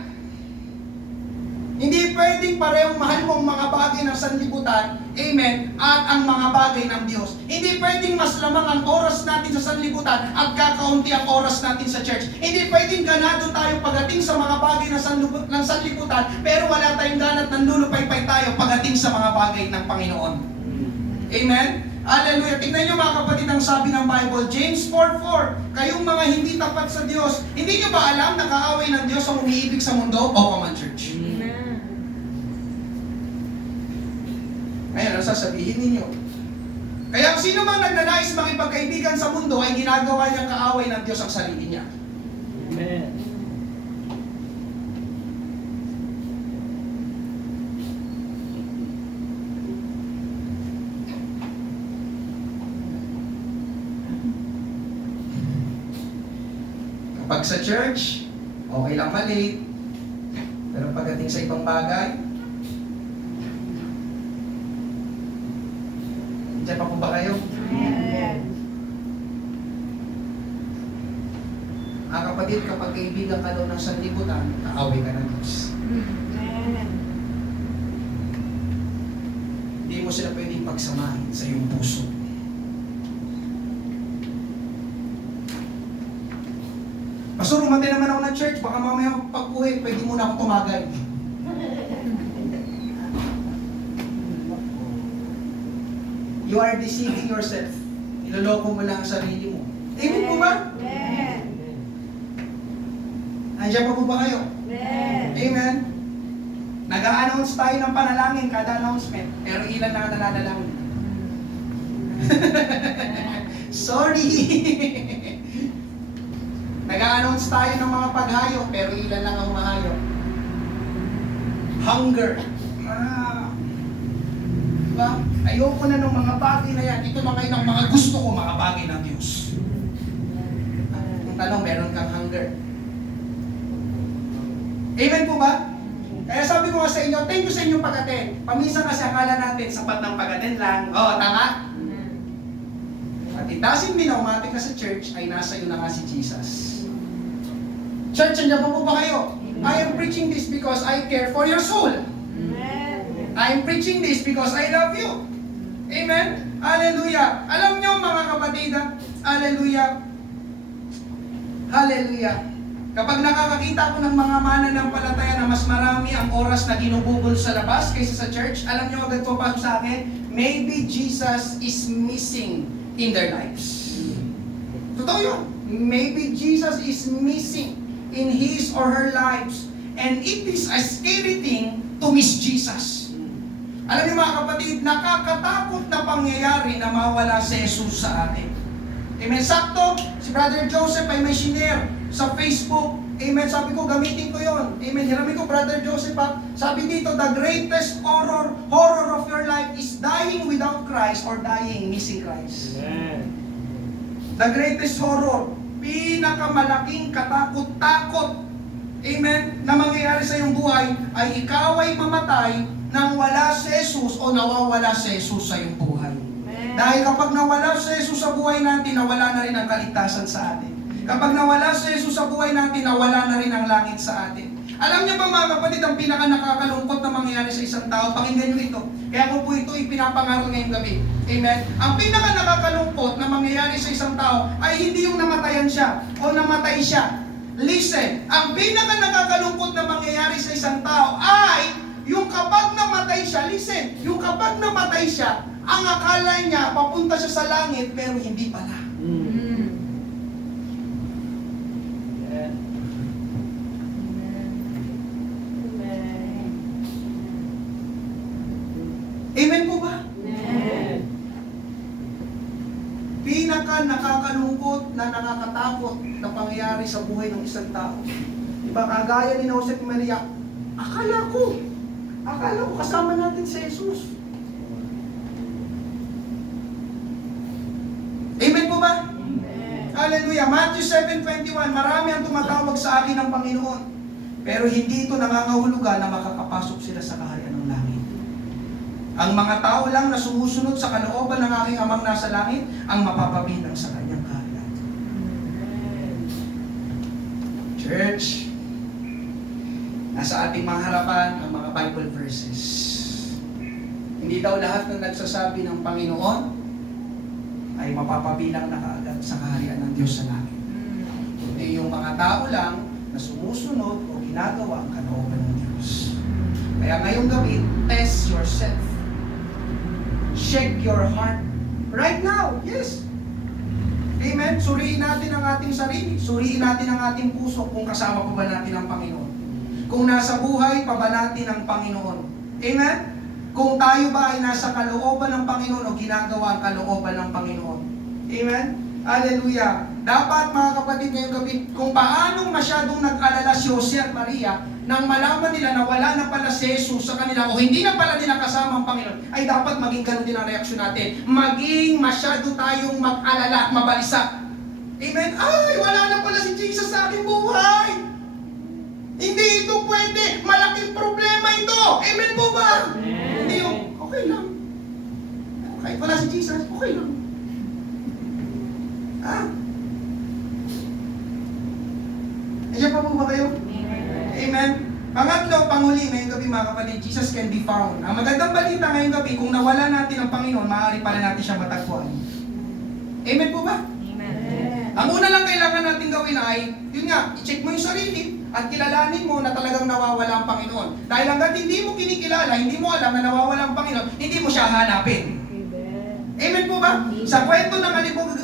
Hindi pwedeng parehong mahal mo ang mga bagay ng sanlibutan, amen, at ang mga bagay ng Diyos. Hindi pwedeng mas lamang ang oras natin sa sanlibutan at kakaunti ang oras natin sa church. Hindi pwedeng ganado tayo pagdating sa mga bagay ng sanlibutan, pero wala tayong ganat ng lulupaypay tayo pagdating sa mga bagay ng Panginoon. Amen? Hallelujah. Tingnan nyo mga kapatid ang sabi ng Bible, James 4:4, kayong mga hindi tapat sa Diyos, hindi nyo ba alam na kaaway ng Diyos ang umiibig sa mundo? O common church. Amen. Ngayon, ano sasabihin ninyo? Kaya sino mang nagnanais makipagkaibigan sa mundo ay ginagawa niyang kaaway ng Diyos ang sarili niya. Amen. Kapag sa church, okay lang mali. Pero pagdating sa ibang bagay, diyan pa po ba kayo? Amen. Ang kapatid, kapag kaibigan ka daw ng sanlibutan, kaaway ka ng Diyos. Amen. Hindi mo sila pwedeng pagsamahin sa iyong puso. Pastor, umantay naman ako ng church, baka mamaya pag-uwi, pwede muna akong tumagal. You are deceiving yourself. Niloloko mo lang ang sarili mo. Amen po ba? Amen. Andiyan pa po ba kayo? Amen. Amen. Nag-a-announce tayo ng panalangin kada announcement, pero ilan na nananalangin? Sorry! Nag-a-announce tayo ng mga paghayo, pero ilan lang ang humahayo? Hunger. Diba? Ayoko na ng mga bagay na yan. Ito na ngayon ang mga gusto ko, mga bagay ng Diyos. Ang tanong, meron kang hunger. Amen po ba? Kaya sabi ko nga sa inyo, thank you sa inyong pag-attend. Paminsan kasi akala natin, sapat ng pag-attend lang. Oo, tama? At it doesn't mean na umating ka sa church, ay nasa iyo na nga si Jesus. Church, nandiyan po ba kayo? I am preaching this because I care for your soul. Amen. I am preaching this because I love you. Amen? Hallelujah. Alam nyo mga kapatid, hallelujah. Hallelujah. Kapag nakakakita ko ng mga mananampalataya na mas marami ang oras na ginugugol sa labas kaysa sa church, alam nyo agad pumapasok sa akin, maybe Jesus is missing in their lives. Totoo yun. Maybe Jesus is missing in his or her lives. And it is a scary thing to miss Jesus. Alam niyo mga kapatid, nakakatakot na pangyayari na mawala si Jesus sa atin. Amen. Sakto, si Brother Joseph ay may share sa Facebook. Amen. Sabi ko, gamitin ko yon. Amen. Hirami ko, Brother Joseph, ha? Sabi dito, the greatest horror of your life is dying without Christ or dying missing Christ. Amen. The greatest horror, pinakamalaking katakot-takot, amen, na mangyayari sa iyong buhay ay ikaw ay mamatay nang wala si Jesus o nawawala si Jesus sa iyong buhay. Amen. Dahil kapag nawala si Jesus sa buhay natin, nawala na rin ang kaligtasan sa atin. Kapag nawala si Jesus sa buhay natin, nawala na rin ang langit sa atin. Alam niyo ba mga kapatid, ang pinaka nakakalungkot na mangyayari sa isang tao, pakinggan niyo ito. Kaya ko po ito ipinapangaral ngayong gabi. Amen? Ang pinaka nakakalungkot na mangyayari sa isang tao ay hindi yung namatayan siya o namatay siya. Listen, ang pinaka nakakalungkot na mangyayari sa isang tao ay yung kapag namatay siya, listen, yung kapag namatay siya, ang akala niya papunta siya sa langit pero hindi pala. Amen. Amen po ba? Amen. Pinaka nakakalungkot na nakakatakot na pangyayari sa buhay ng isang tao. Diba, kagaya ni Joseph Maria, akala ko kasama natin si Jesus. Amen po ba? Amen. Hallelujah. Matthew 7:21, marami ang tumatawag sa akin ng Panginoon, pero hindi ito nangangahulugan na makakapasok sila sa kaharian ng langit. Ang mga tao lang na sumusunod sa kalooban ng aking amang nasa langit ang mapapabilang sa kanyang kaharian. Church, Nasa ating mga harapan ang mga Bible verses. Hindi daw lahat ng nagsasabi ng Panginoon ay mapapabilang na kaagad sa kaharian ng Diyos sa langit. Kundi yung mga tao lang na sumusunod o ginagawa ang kalooban ng Diyos. Kaya ngayong gabi, test yourself. Check your heart. Right now, yes. Amen? Suriin natin ang ating sarili. Suriin natin ang ating puso kung kasama pa ba natin ang Panginoon. Kung nasa buhay pa ba natin ang Panginoon. Amen? Kung tayo ba ay nasa kalooban ng Panginoon o ginagawa ang kalooban ng Panginoon. Amen? Hallelujah. Dapat mga kapatid ngayong gabi, kung paanong masyadong nag-alala si Jose at Maria nang malaman nila na wala na pala si Jesus sa kanila o hindi na pala nila kasama ang Panginoon, ay dapat maging ganun din ang reaksyon natin. Maging masyado tayong mag-alala at mabalisa. Amen? Ay, wala na pala si Jesus sa aking buhay. Hindi ito pwede. Malaking problema ito. Amen po ba? Amen. Hindi yung, okay lang. Kahit wala si Jesus, okay lang. Ah? Ayan pa po ba kayo? Amen. Pangatlo, panghuli, ngayong gabi mga kapatid, Jesus can be found. Ang magandang balita ngayong gabi, kung nawala natin ang Panginoon, maaari pala natin siya matagpuan. Amen po ba? Amen. Ang una lang kailangan natin gawin ay, yun nga, i-check mo yung sarili at kilalanin mo na talagang nawawala ang Panginoon. Dahil hanggang hindi mo kinikilala, hindi mo alam na nawawala ang Panginoon, hindi mo siya hanapin. Amen po ba? Sa kwento ng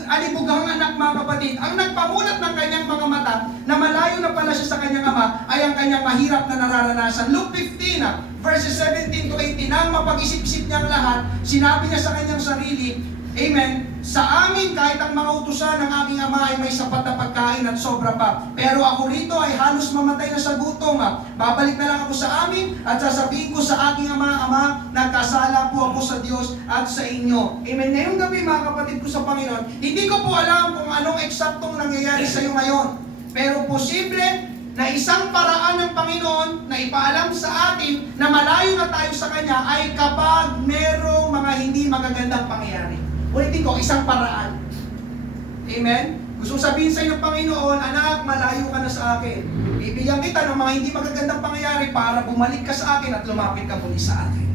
alibughang anak mga kapatid, ang nagpamulat ng kanyang mga mata na malayo na pala siya sa kanyang ama ay ang kanyang mahirap na nararanasan. Luke 15, verses 17 to 18, nang mapag-isip-isip niyang lahat, sinabi niya sa kanyang sarili, Amen, sa amin kahit ang mga utusan ng aming ama ay may sapat na pagkain at sobra pa. Pero ako rito ay halos mamatay na sa gutom. Babalik na lang ako sa amin at sasabihin ko sa aking ama, nagkasala po ako sa Diyos at sa inyo. Amen. Ngayong gabi mga kapatid ko sa Panginoon, hindi ko po alam kung anong eksaktong nangyayari sa iyo ngayon. Pero posible na isang paraan ng Panginoon na ipaalam sa atin na malayo na tayo sa Kanya ay kapag merong mga hindi magagandang pangyayari. Ulitin ko, isang paraan. Amen? Gusto sabihin sa iyo ng Panginoon, anak, malayo ka na sa akin. Bibigyan kita ng mga hindi magagandang pangyayari para bumalik ka sa akin at lumapit ka muli sa akin.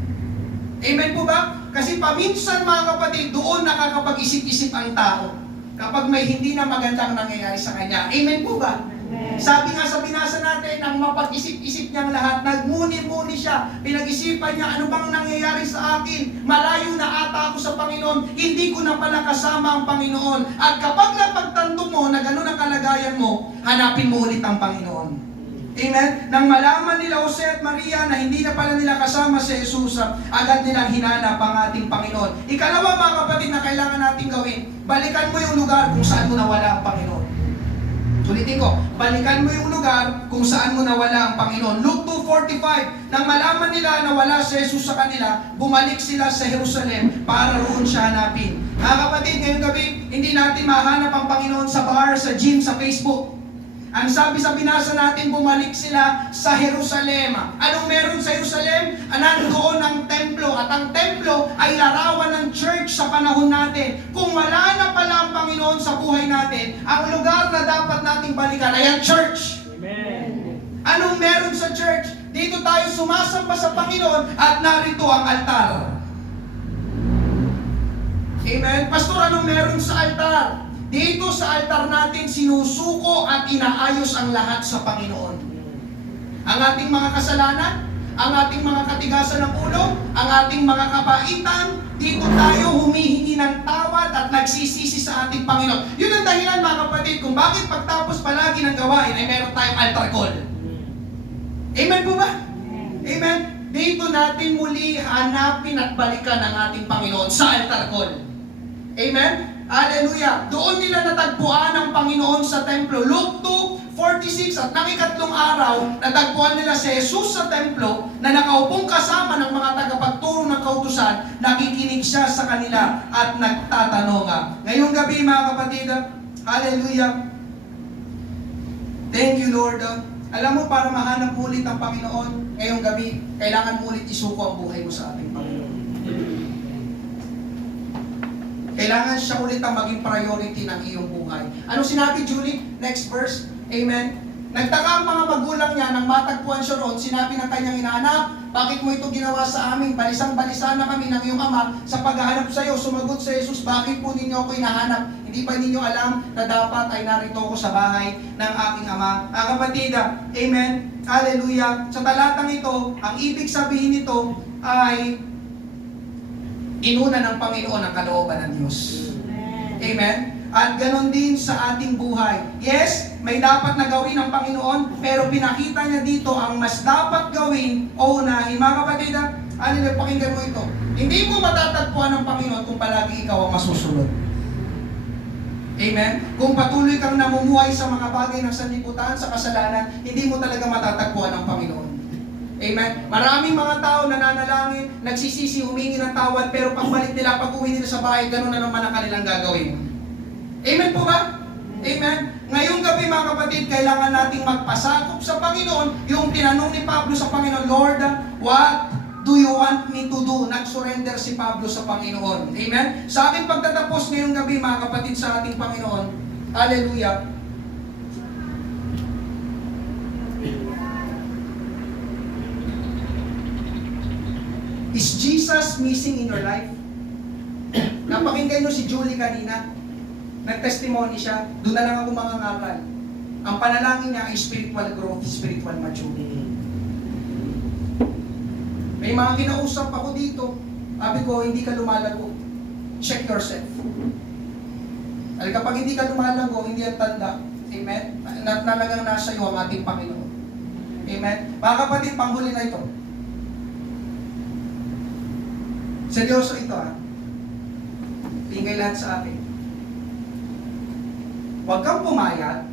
Amen po ba? Kasi paminsan mga kapatid, doon nakakapag-isip-isip ang tao kapag may hindi na magandang nangyayari sa kanya. Amen po ba? Sabi nga sa binasa natin, ang mapag-isip-isip niyang lahat, nagmuni-muni siya, pinag-isipan niya, ano bang nangyayari sa akin? Malayo na ata ako sa Panginoon, hindi ko na pala kasama ang Panginoon. At kapag napagtanto mo na gano'n ang kalagayan mo, hanapin mo ulit ang Panginoon. Amen? Nang malaman nila Jose at Maria na hindi na pala nila kasama si Jesus, agad nilang hinanap ang ating Panginoon. Ikalawa mga kapatid na kailangan natin gawin, balikan mo yung lugar kung saan mo nawala ang Panginoon. Ulitin ko, balikan mo yung lugar kung saan mo nawala ang Panginoon. Luke 2:45, nang malaman nila na wala si Jesus sa kanila, bumalik sila sa Jerusalem para roon siya hanapin. Mga kapatid, ngayong gabi, hindi natin mahanap ang Panginoon sa bar, sa gym, sa Facebook. Ang sabi sa binasa natin, bumalik sila sa Jerusalem. Anong meron sa Jerusalem? Nandoon ang templo. At ang templo ay larawan ng church sa panahon natin. Kung wala na pala ang Panginoon sa buhay natin, ang lugar na dapat nating balikan ay ang church. Amen. Anong meron sa church? Dito tayo sumasamba sa Panginoon at narito ang altar. Amen? Pastor, anong meron sa altar? Dito sa altar natin, sinusuko at inaayos ang lahat sa Panginoon. Ang ating mga kasalanan, ang ating mga katigasan ng ulo, ang ating mga kabaitan, dito tayo humihingi ng tawad at nagsisisi sa ating Panginoon. Yun ang dahilan mga kapatid kung bakit pagtapos palagi ng gawain ay meron tayong altar call. Amen po ba? Amen. Dito natin muli hanapin at balikan ang ating Panginoon sa altar call. Amen? Hallelujah! Doon nila natagpuan ang Panginoon sa templo. Luke 2:46 at nang ikatlong araw, natagpuan nila si Jesus sa templo na nakaupong kasama ng mga tagapagturo ng kautusan, nakikinig siya sa kanila at nagtatanong. Ngayong gabi mga kapatid, hallelujah! Thank you Lord. Alam mo, para mahanap ulit ang Panginoon, ngayong gabi, kailangan mo ulit isuko ang buhay mo sa ating Panginoon. Kailangan siya ulit ang maging priority ng iyong buhay. Anong sinabi, Julie? Next verse. Amen. Nagtaka ang mga magulang niya nang matagpuan siya roon, sinabi ng kanyang inaanak, bakit mo ito ginawa sa amin? Balisang-balisa na kami ng iyong ama sa paghahanap sa iyo. Sumagot sa Jesus, bakit po ninyo ako hinahanap? Hindi ba ninyo alam na dapat ay narito ako sa bahay ng aking ama? Mga kapatid, amen, hallelujah. Sa talatang ito, ang ibig sabihin nito ay inuna ng Panginoon ang kalooban ng Diyos. Amen? At ganon din sa ating buhay. Yes, may dapat na gawin ng Panginoon, pero pinakita niya dito ang mas dapat gawin o unahin. Mga kapatid, pakinggan mo ito. Hindi mo matatagpuan ng Panginoon kung palagi ikaw ang masusunod. Amen? Kung patuloy kang namumuhay sa mga bagay ng sanlibutan, sa kasalanan, hindi mo talaga matatagpuan ng Panginoon. Amen? Maraming mga tao nananalangin, nagsisisi, humingi ng tawad, pero pagbalik nila, pag-uwi nila sa bahay, gano'n na naman ang kanilang gagawin. Amen po ba? Amen? Ngayong gabi mga kapatid, kailangan nating magpasakop sa Panginoon yung tinanong ni Pablo sa Panginoon, Lord, what do you want me to do? Nag-surrender si Pablo sa Panginoon. Amen? Sa ating pagtatapos ngayong gabi mga kapatid sa ating Panginoon, hallelujah, is Jesus missing in your life? Napakinggan nyo si Julie kanina. Nag-testimony siya. Doon na lang ako mangangaral. Ang panalangin niya ay spiritual growth, spiritual maturity. May mga kinausap ako dito. Sabi ko, hindi ka lumalago. Check yourself. At kapag hindi ka lumalago, hindi ang tanda. Amen? Na talagang nasa iyo ang ating Panginoon. Amen? Mga kapatid, panghuli na ito. Seryoso ito Tingay lahat sa akin. Huwag kang pumayag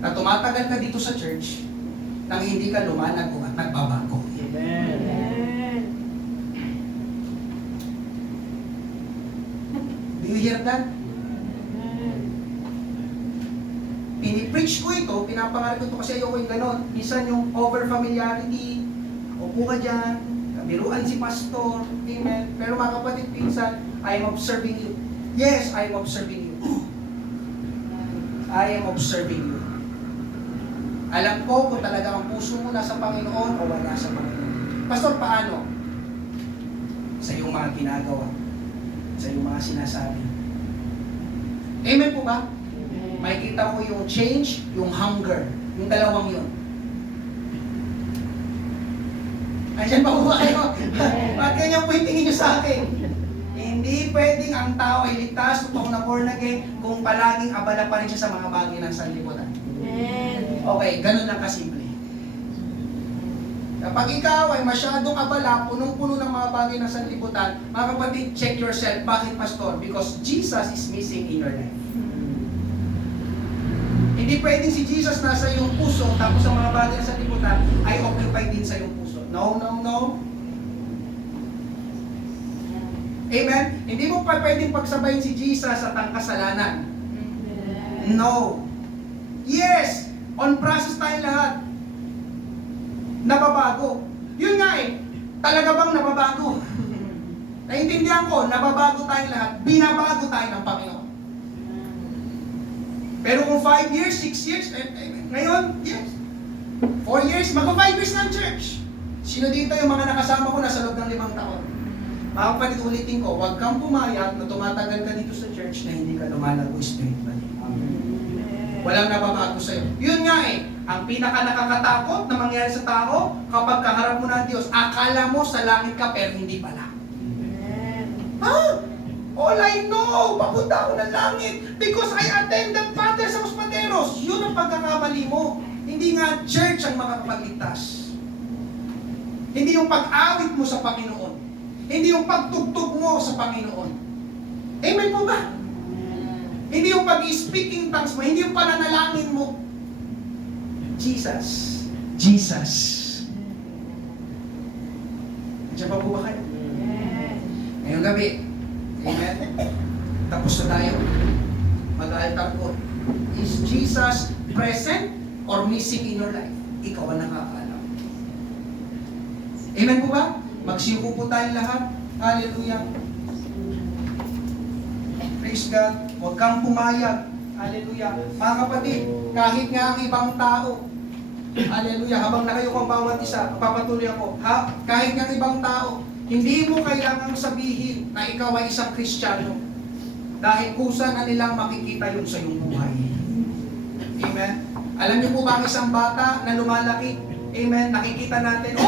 na tumatagal ka dito sa church nang hindi ka lumalago at nagbabago. Amen. Do you hear that? Pinipreach ko ito, pinapangarap ko ito kasi ayoko yung ganon. Minsan yung over-familiarity, upo ka dyan, kabiruan si pastor, amen. Pero mga kapatid, minsan, I am observing you. Yes, I am observing you. I am observing you. Alam ko kung talaga ang puso mo nasa Panginoon o wala sa Panginoon. Pastor, paano? Sa iyong mga ginagawa. Sa iyong mga sinasabi. Amen po ba? Makikita ko yung change, yung hunger. Yung dalawang yun. Andiyan pa po ba kayo? Bakit ganyan po yung tingin nyo sa akin? Hindi pwedeng ang tao ay ligtas, totoong na born again, kung palaging abala pa rin siya sa mga bagay ng sanlibutan. Okay, ganun lang kasimple. Kapag ikaw ay masyadong abala, punong-puno ng mga bagay ng sanlibutan, mga kapatid, check yourself. Bakit, Pastor? Because Jesus is missing in your life. Hindi pwedeng si Jesus nasa iyong puso, tapos ang mga bagay ng sanlibutan ay occupied din sa iyong puso. No, no, no. Amen? Hindi mo pa pwedeng pagsabayin si Jesus at ang kasalanan. No. Yes! On process tayo lahat. Nababago. Yun nga talaga bang nababago? Naintindihan ko, nababago tayo lahat. Binabago tayo ng Panginoon. Pero kung 5 years, 6 years, ngayon, yes. 4 years, mag-5 years ng church. Sino dito yung mga nakasama ko nasa loob ng 5 taon? Mga kapatid, ulitin ko, huwag kang pumayag na tumatagal ka dito sa church na hindi ka lumalago spiritually. Walang nababago sa'yo. Yun nga ang pinaka nakakatakot na mangyari sa tao kapag kaharap mo ng Diyos, akala mo sa langit ka pero hindi pala. All I know, papunta ako ng langit because I attended Father's House Pateros. Yun ang pagkakamali mo. Hindi nga church ang makakapagligtas. Hindi yung pag-awit mo sa Panginoon. Hindi yung pagtugtog mo sa Panginoon. Amen po ba? Hindi yung pag-speaking tongues mo, hindi yung pananalangin mo. Jesus. Jesus. Diyan pa po ba kayo? Ngayong gabi, amen? Tapos na tayo. Mag-altar ko. Is Jesus present or missing in your life? Ikaw ang nakakaalam. Amen po ba? Magsiyuko po tayong lahat. Hallelujah. Praise God. Huwag kang pumayag. Hallelujah. Mga kapatid, kahit nga ang ibang tao, hallelujah, habang nakayo kong bawat isa, papatuloy ako, kahit nga ang ibang tao, hindi mo kailangang sabihin na ikaw ay isang Kristiyano dahil kusa na nilang makikita yun sa iyong buhay. Amen? Alam niyo po ba ang isang bata na lumalaki? Amen? Nakikita natin,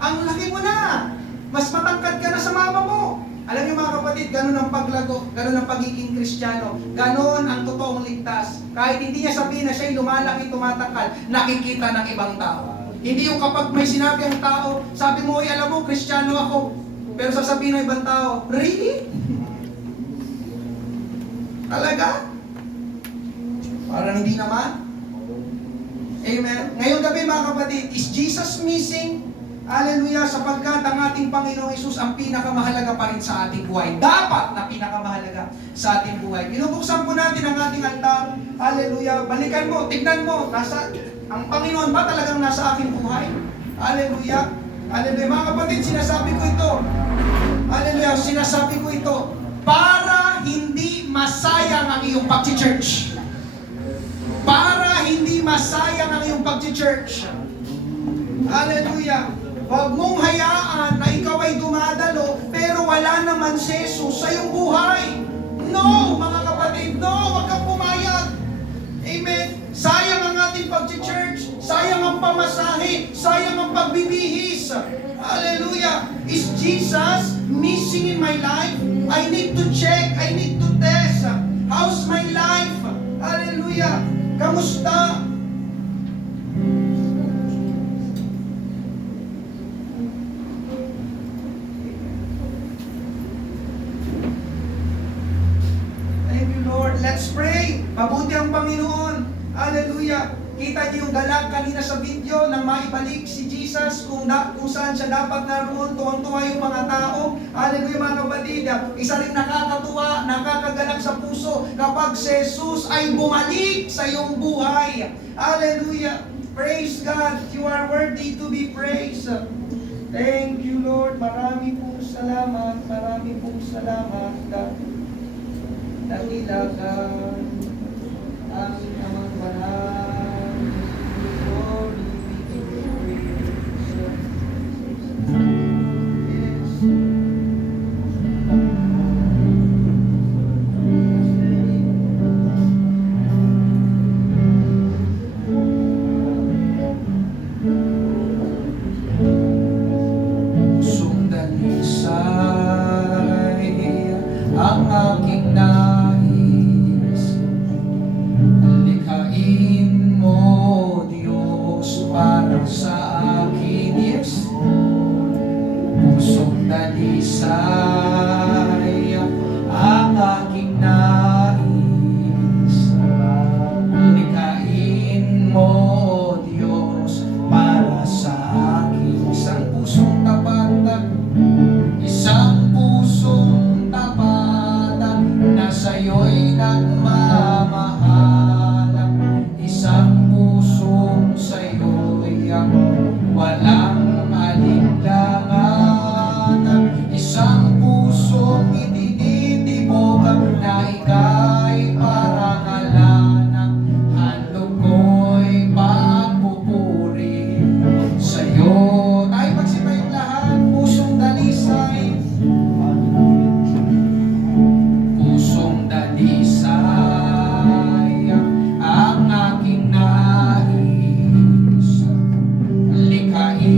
ang laki mo na! Mas matangkad ka na sa mama mo! Alam niyo mga kapatid, ganun ang paglago, ganun ang pagiging Kristiyano, ganun ang totoong ligtas. Kahit hindi niya sabihin na siya'y lumalaki, tumatakal, nakikita ng ibang tao. Hindi yung kapag may sinabi ang tao, sabi mo, alam mo, Kristiyano ako, pero sasabihin ng ibang tao, really? Talaga? Parang hindi naman. Amen? Ngayong gabi mga kapatid, is Jesus missing? Hallelujah, sapagkat ang ating Panginoong Hesus ang pinakamahalaga pa rin sa ating buhay. Dapat na pinakamahalaga sa ating buhay. Binubuksan po natin ang ating altar. Hallelujah. Balikan mo, tignan mo. Ang Panginoon ba talagang nasa aking buhay? Hallelujah. Hallelujah. Mga kapatid, sinasabi ko ito. Hallelujah. Sinasabi ko ito. Para hindi masayang ang iyong pag-church. Para hindi masayang ang iyong pag-church. Hallelujah. Huwag mong hayaan na ikaw ay dumadalo pero wala naman si Jesus sa iyong buhay. No, mga kapatid, no, huwag kang pumayag. Amen. Sayang ang ating pag-church, sayang ang pamasahe, sayang ang pagbibihis. Hallelujah. Is Jesus missing in my life? I need to check, I need to test. How's my life? Hallelujah. Kamusta? Let's pray. Mabuti ang Panginoon. Hallelujah. Kita niyo yung galak kanina sa video nang maibalik si Jesus kung saan siya dapat naroon. Tuwang-tuwa yung mga tao. Hallelujah mga kapatid. Isa rin nakakatuwa, nakakagalak sa puso kapag si Jesus ay bumalik sa iyong buhay. Hallelujah. Praise God. You are worthy to be praised. Thank you Lord. Marami pong salamat. Marami pong salamat. Dakilakan ang amang banal. Lord, we give you praise. Yes. Sundalisay ang aking nais. Likhain mo, Diyos, para sa akin, yes. Pusong dalisay ang aking nais. Likhain mo, Diyos, para sa akin. Isang pusong tapat, isang pusong tapat na sa'yo'y nagmamahal. Isang pusong sa'yo'y walang alinlangan. Isang pusong itinitibok na ika'y parangalanan. Handog ko'y pagpupuri sa'yo. Tayo magsipayong lahat, pusong dalisay. Pusong dalisay ang aking nais. Likhain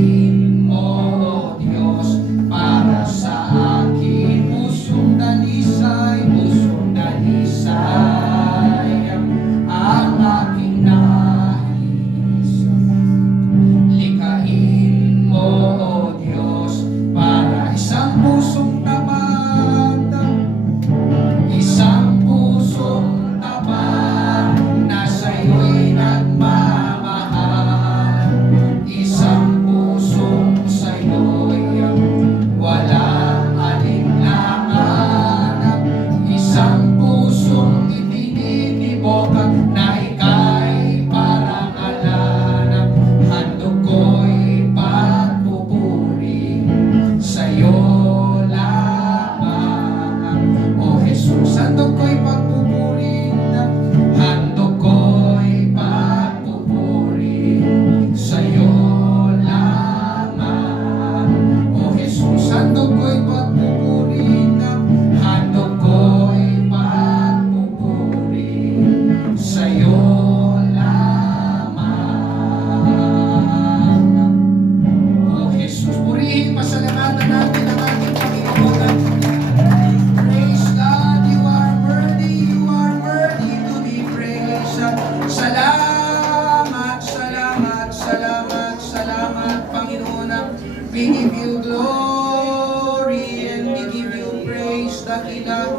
We give you glory and we give you praise. Dakila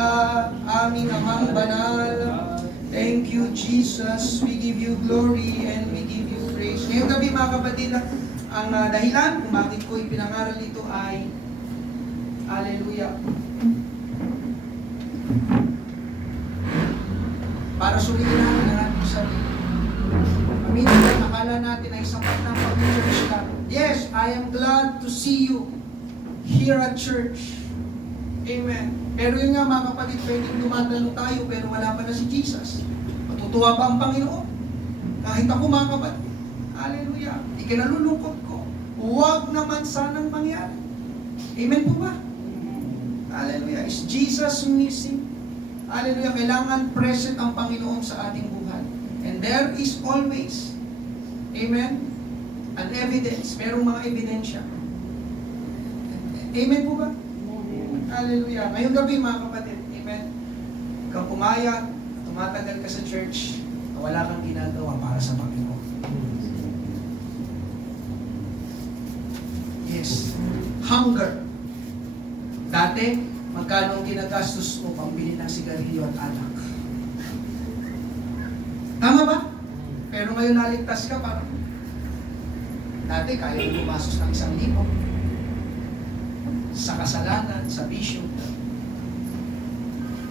ka, aming Amang Banal. Thank you, Jesus. We give you glory and we give you praise. Ngayong gabi, mga kapatid, ang dahilan kung bakit ko ipinangaral ito ay Hallelujah. Para suriin natin ang ating sarili. Minsan, akala natin ay sapat na pag-church ka. Yes, I am glad to see you here at church. Amen. Pero yun nga mga kapatid, pwedeng dumadalo tayo pero wala pa na si Jesus. Matutuwa ba ang Panginoon? Kahit ako mga kapatid. Hallelujah. Ikinalulungkot ko. Huwag naman sanang mangyari. Amen po ba? Hallelujah. Is Jesus missing? Hallelujah. Kailangan present ang Panginoon sa ating buhay. And there is always, amen, an evidence. Merong mga ebidensya. Amen po ba? Hallelujah. Ngayong gabi mga kapatid, amen, ikaw pumaya, tumatagal ka sa church, wala kang ginagawa para sa Panginoon. Yes. Hunger. Dati, magkano ang ginagastos mo pambili ng sigarilyo at alak? Tama ba? Pero ngayon naligtas ka parang dati kaya mo gumastos ng 1,000 sa kasalanan, sa bisyo.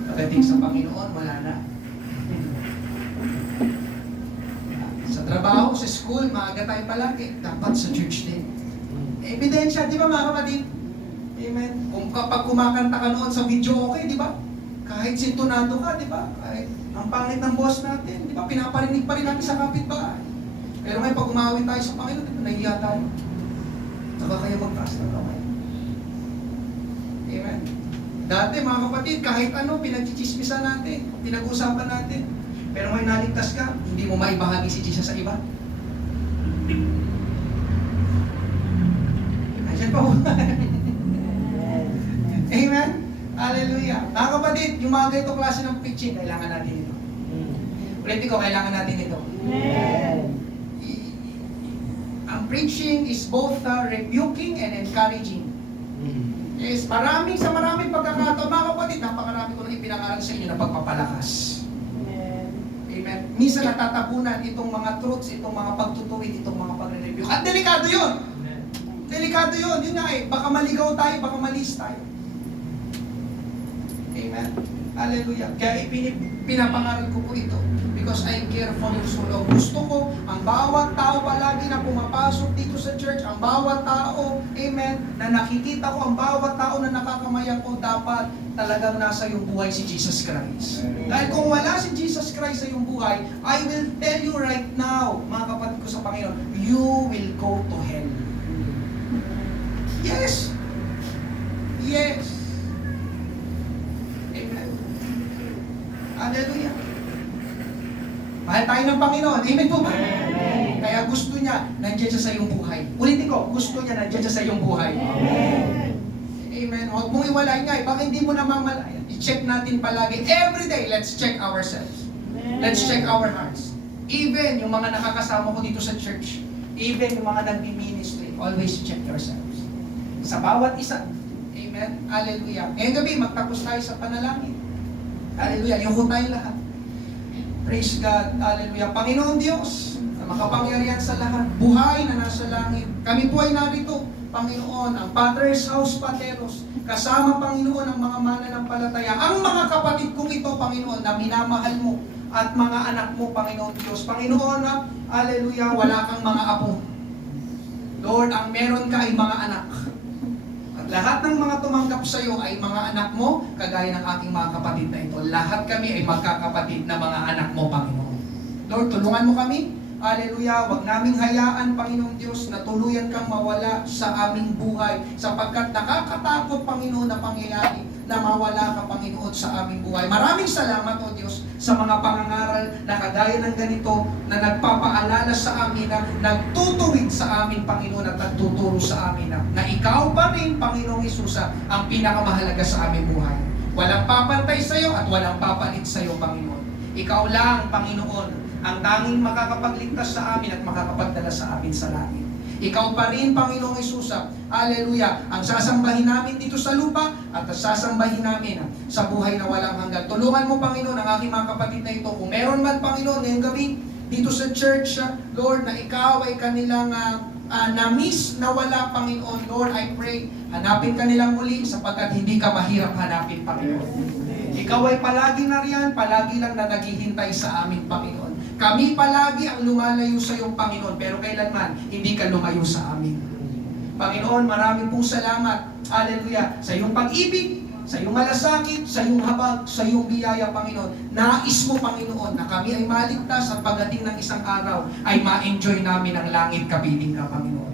Pagdating sa Panginoon, wala na. Sa trabaho, sa school, maaga tayo palagi. Dapat sa church din. Ebidensya, di ba mga kapatid? Amen. Kung kapag kumakanta ka noon sa video, okay, di ba? Kahit sintonado ka, di ba? Kahit ang pangit ng boss natin, di ba? Pinaparinig pa rin natin sa kapitbahay. Pero ngayon, pag umawin tayo sa Panginoon, nahihiya tayo. Saka kaya magtaas ng kamay. Amen. Dati mga kapatid, kahit ano, pinagchichismisan natin, pinag-usapan natin. Pero ngayon naligtas ka, hindi mo maibahagi si Jesus sa iba. Nandiyan pa po. Amen? Hallelujah. Mga kapatid, yung mga ganito klase ng preaching, kailangan natin ito. Ulit ko, kailangan natin ito. Ang preaching is both rebuking and encouraging. Yes, maraming pagkakataon, mga kapatid, napakarami ko na ipinangaral sa inyo na pagpapalakas. Amen. Minsan natatabunan itong mga truths, itong mga pagtutuwid, itong mga pagre-review. At delikado yun! Delikado yun. Yun nga eh, baka maligaw tayo, baka malis tayo. Amen. Hallelujah. Kaya pinapangaral ko po ito because I care for your soul. Gusto ko, ang bawat tao palagi na pumapasok dito sa church, ang bawat tao, amen, na nakikita ko, ang bawat tao na nakakamayan ko, dapat talagang nasa iyong buhay si Jesus Christ. Dahil kung wala si Jesus Christ sa iyong buhay, I will tell you right now, mga kapatid ko sa Panginoon, you will go to hell. Yes. Yes. Amen. Hallelujah. Mahal tayo ng Panginoon. Amen po ba? Amen. Kaya gusto niya, nandiyan siya sa iyong buhay. Ulitin ko, gusto niya, nandiyan siya sa iyong buhay. Amen. Amen. Huwag mong iwalay nga. Baka hindi mo namamalayan. I-check natin palagi. Every day, let's check ourselves. Let's check our hearts. Even yung mga nakakasama ko dito sa church, even yung mga nagbi-ministry, always check yourselves. Sa bawat isa. Amen. Hallelujah. Ngayong gabi, magtapos tayo sa panalangin. Hallelujah. Yuko tayo lahat. Praise God. Hallelujah. Panginoon Diyos, na makapangyarihan sa lahat, buhay na nasa langit. Kami po ay narito, Panginoon, ang Father's House Pateros, kasama, Panginoon, ang mga mananampalataya, ang mga kapatid kong ito, Panginoon, na minamahal mo, at mga anak mo, Panginoon Diyos. Panginoon, hallelujah, wala kang mga apo. Lord, ang meron ka ay mga anak. Lahat ng mga tumanggap sa iyo ay mga anak mo, kagaya ng aking mga kapatid na ito. Lahat kami ay magkakapatid na mga anak mo, Panginoon. Lord, tulungan mo kami. Hallelujah. Huwag naming hayaan, Panginoon Diyos, na tuluyan kang mawala sa aming buhay. Sapagkat nakakatakot, Panginoon, na pangyayari na mawala ka, Panginoon, sa aming buhay. Maraming salamat, O Diyos, sa mga pangangaral na kagaya ng ganito na nagpapaalala sa amin, na nagtutuwid sa amin, Panginoon, at nagtuturo sa amin na ikaw pa rin, Panginoong Hesus, ang pinakamahalaga sa aming buhay. Walang papantay sa iyo at walang papalit sa iyo, Panginoon. Ikaw lang, Panginoon, ang tanging makakapagligtas sa amin at makakapagdala sa amin sa langit. Ikaw pa rin, Panginoong Jesus. Hallelujah. Ang sasambahin namin dito sa lupa at ang sasambahin namin sa buhay na walang hanggan. Tulungan mo, Panginoon, ang aking mga kapatid na ito. Kung meron man, Panginoon, ngayong gabi, dito sa church, Lord, na ikaw ay kanilang na-miss na wala, Panginoon. Lord, I pray, hanapin ka nilang muli sapagkat hindi ka mahirap hanapin, Panginoon. Ikaw ay palagi na riyan, palagi lang na naghihintay sa amin, Panginoon. Kami palagi ang lumalayo sa iyong Panginoon, pero kailanman hindi ka lumayo sa amin. Panginoon, maraming pong salamat, hallelujah, sa iyong pag-ibig, sa iyong malasakit, sa iyong habag, sa iyong biyaya, Panginoon. Nais mo, Panginoon, na kami ay maligtas at pagdating ng isang araw ay ma-enjoy namin ang langit kapiling ka, Panginoon.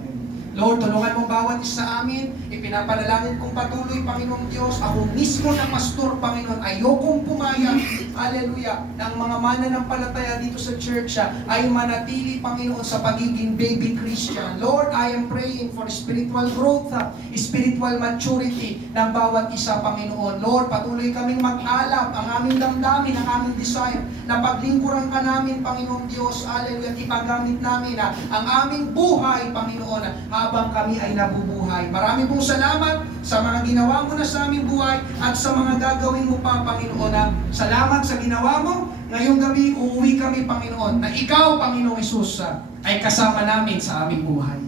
Lord, tulungan mo bawat isa sa amin. Ipinapanalangin kong patuloy, Panginoong Diyos. Ako mismo na pastor, Panginoon, ayokong pumayag, hallelujah, ng mga mananampalataya dito sa church ay manatili, Panginoon, sa pagiging baby Christian. Lord, I am praying for spiritual growth, spiritual maturity ng bawat isa, Panginoon. Lord, patuloy kaming mag-alap ang aming damdamin, ang aming desire na paglingkuran ka namin, Panginoong Diyos, hallelujah, at ipagamit namin ang aming buhay, Panginoon, habang kami ay nabubuhay. Marami pong salamat sa mga ginawa mo na sa aming buhay at sa mga gagawin mo pa, Panginoon. Salamat sa ginawa mo. Ngayong gabi, uuwi kami, Panginoon, na ikaw, Panginoong Hesus, ay kasama namin sa aming buhay.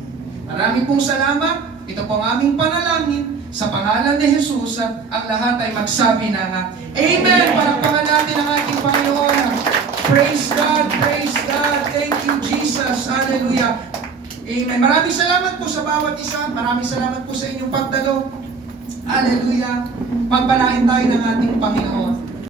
Marami pong salamat. Ito po ang aming panalangin. Sa pangalan ni Jesus, ang lahat ay magsabi na Amen! Palakpakan natin ang ating Panginoon. Praise God! Praise God! Thank you, Jesus! Hallelujah! Amen. Maraming salamat po sa bawat isa. Maraming salamat po sa inyong pagdalo. Hallelujah. Pagpalain tayo ng ating Panginoon.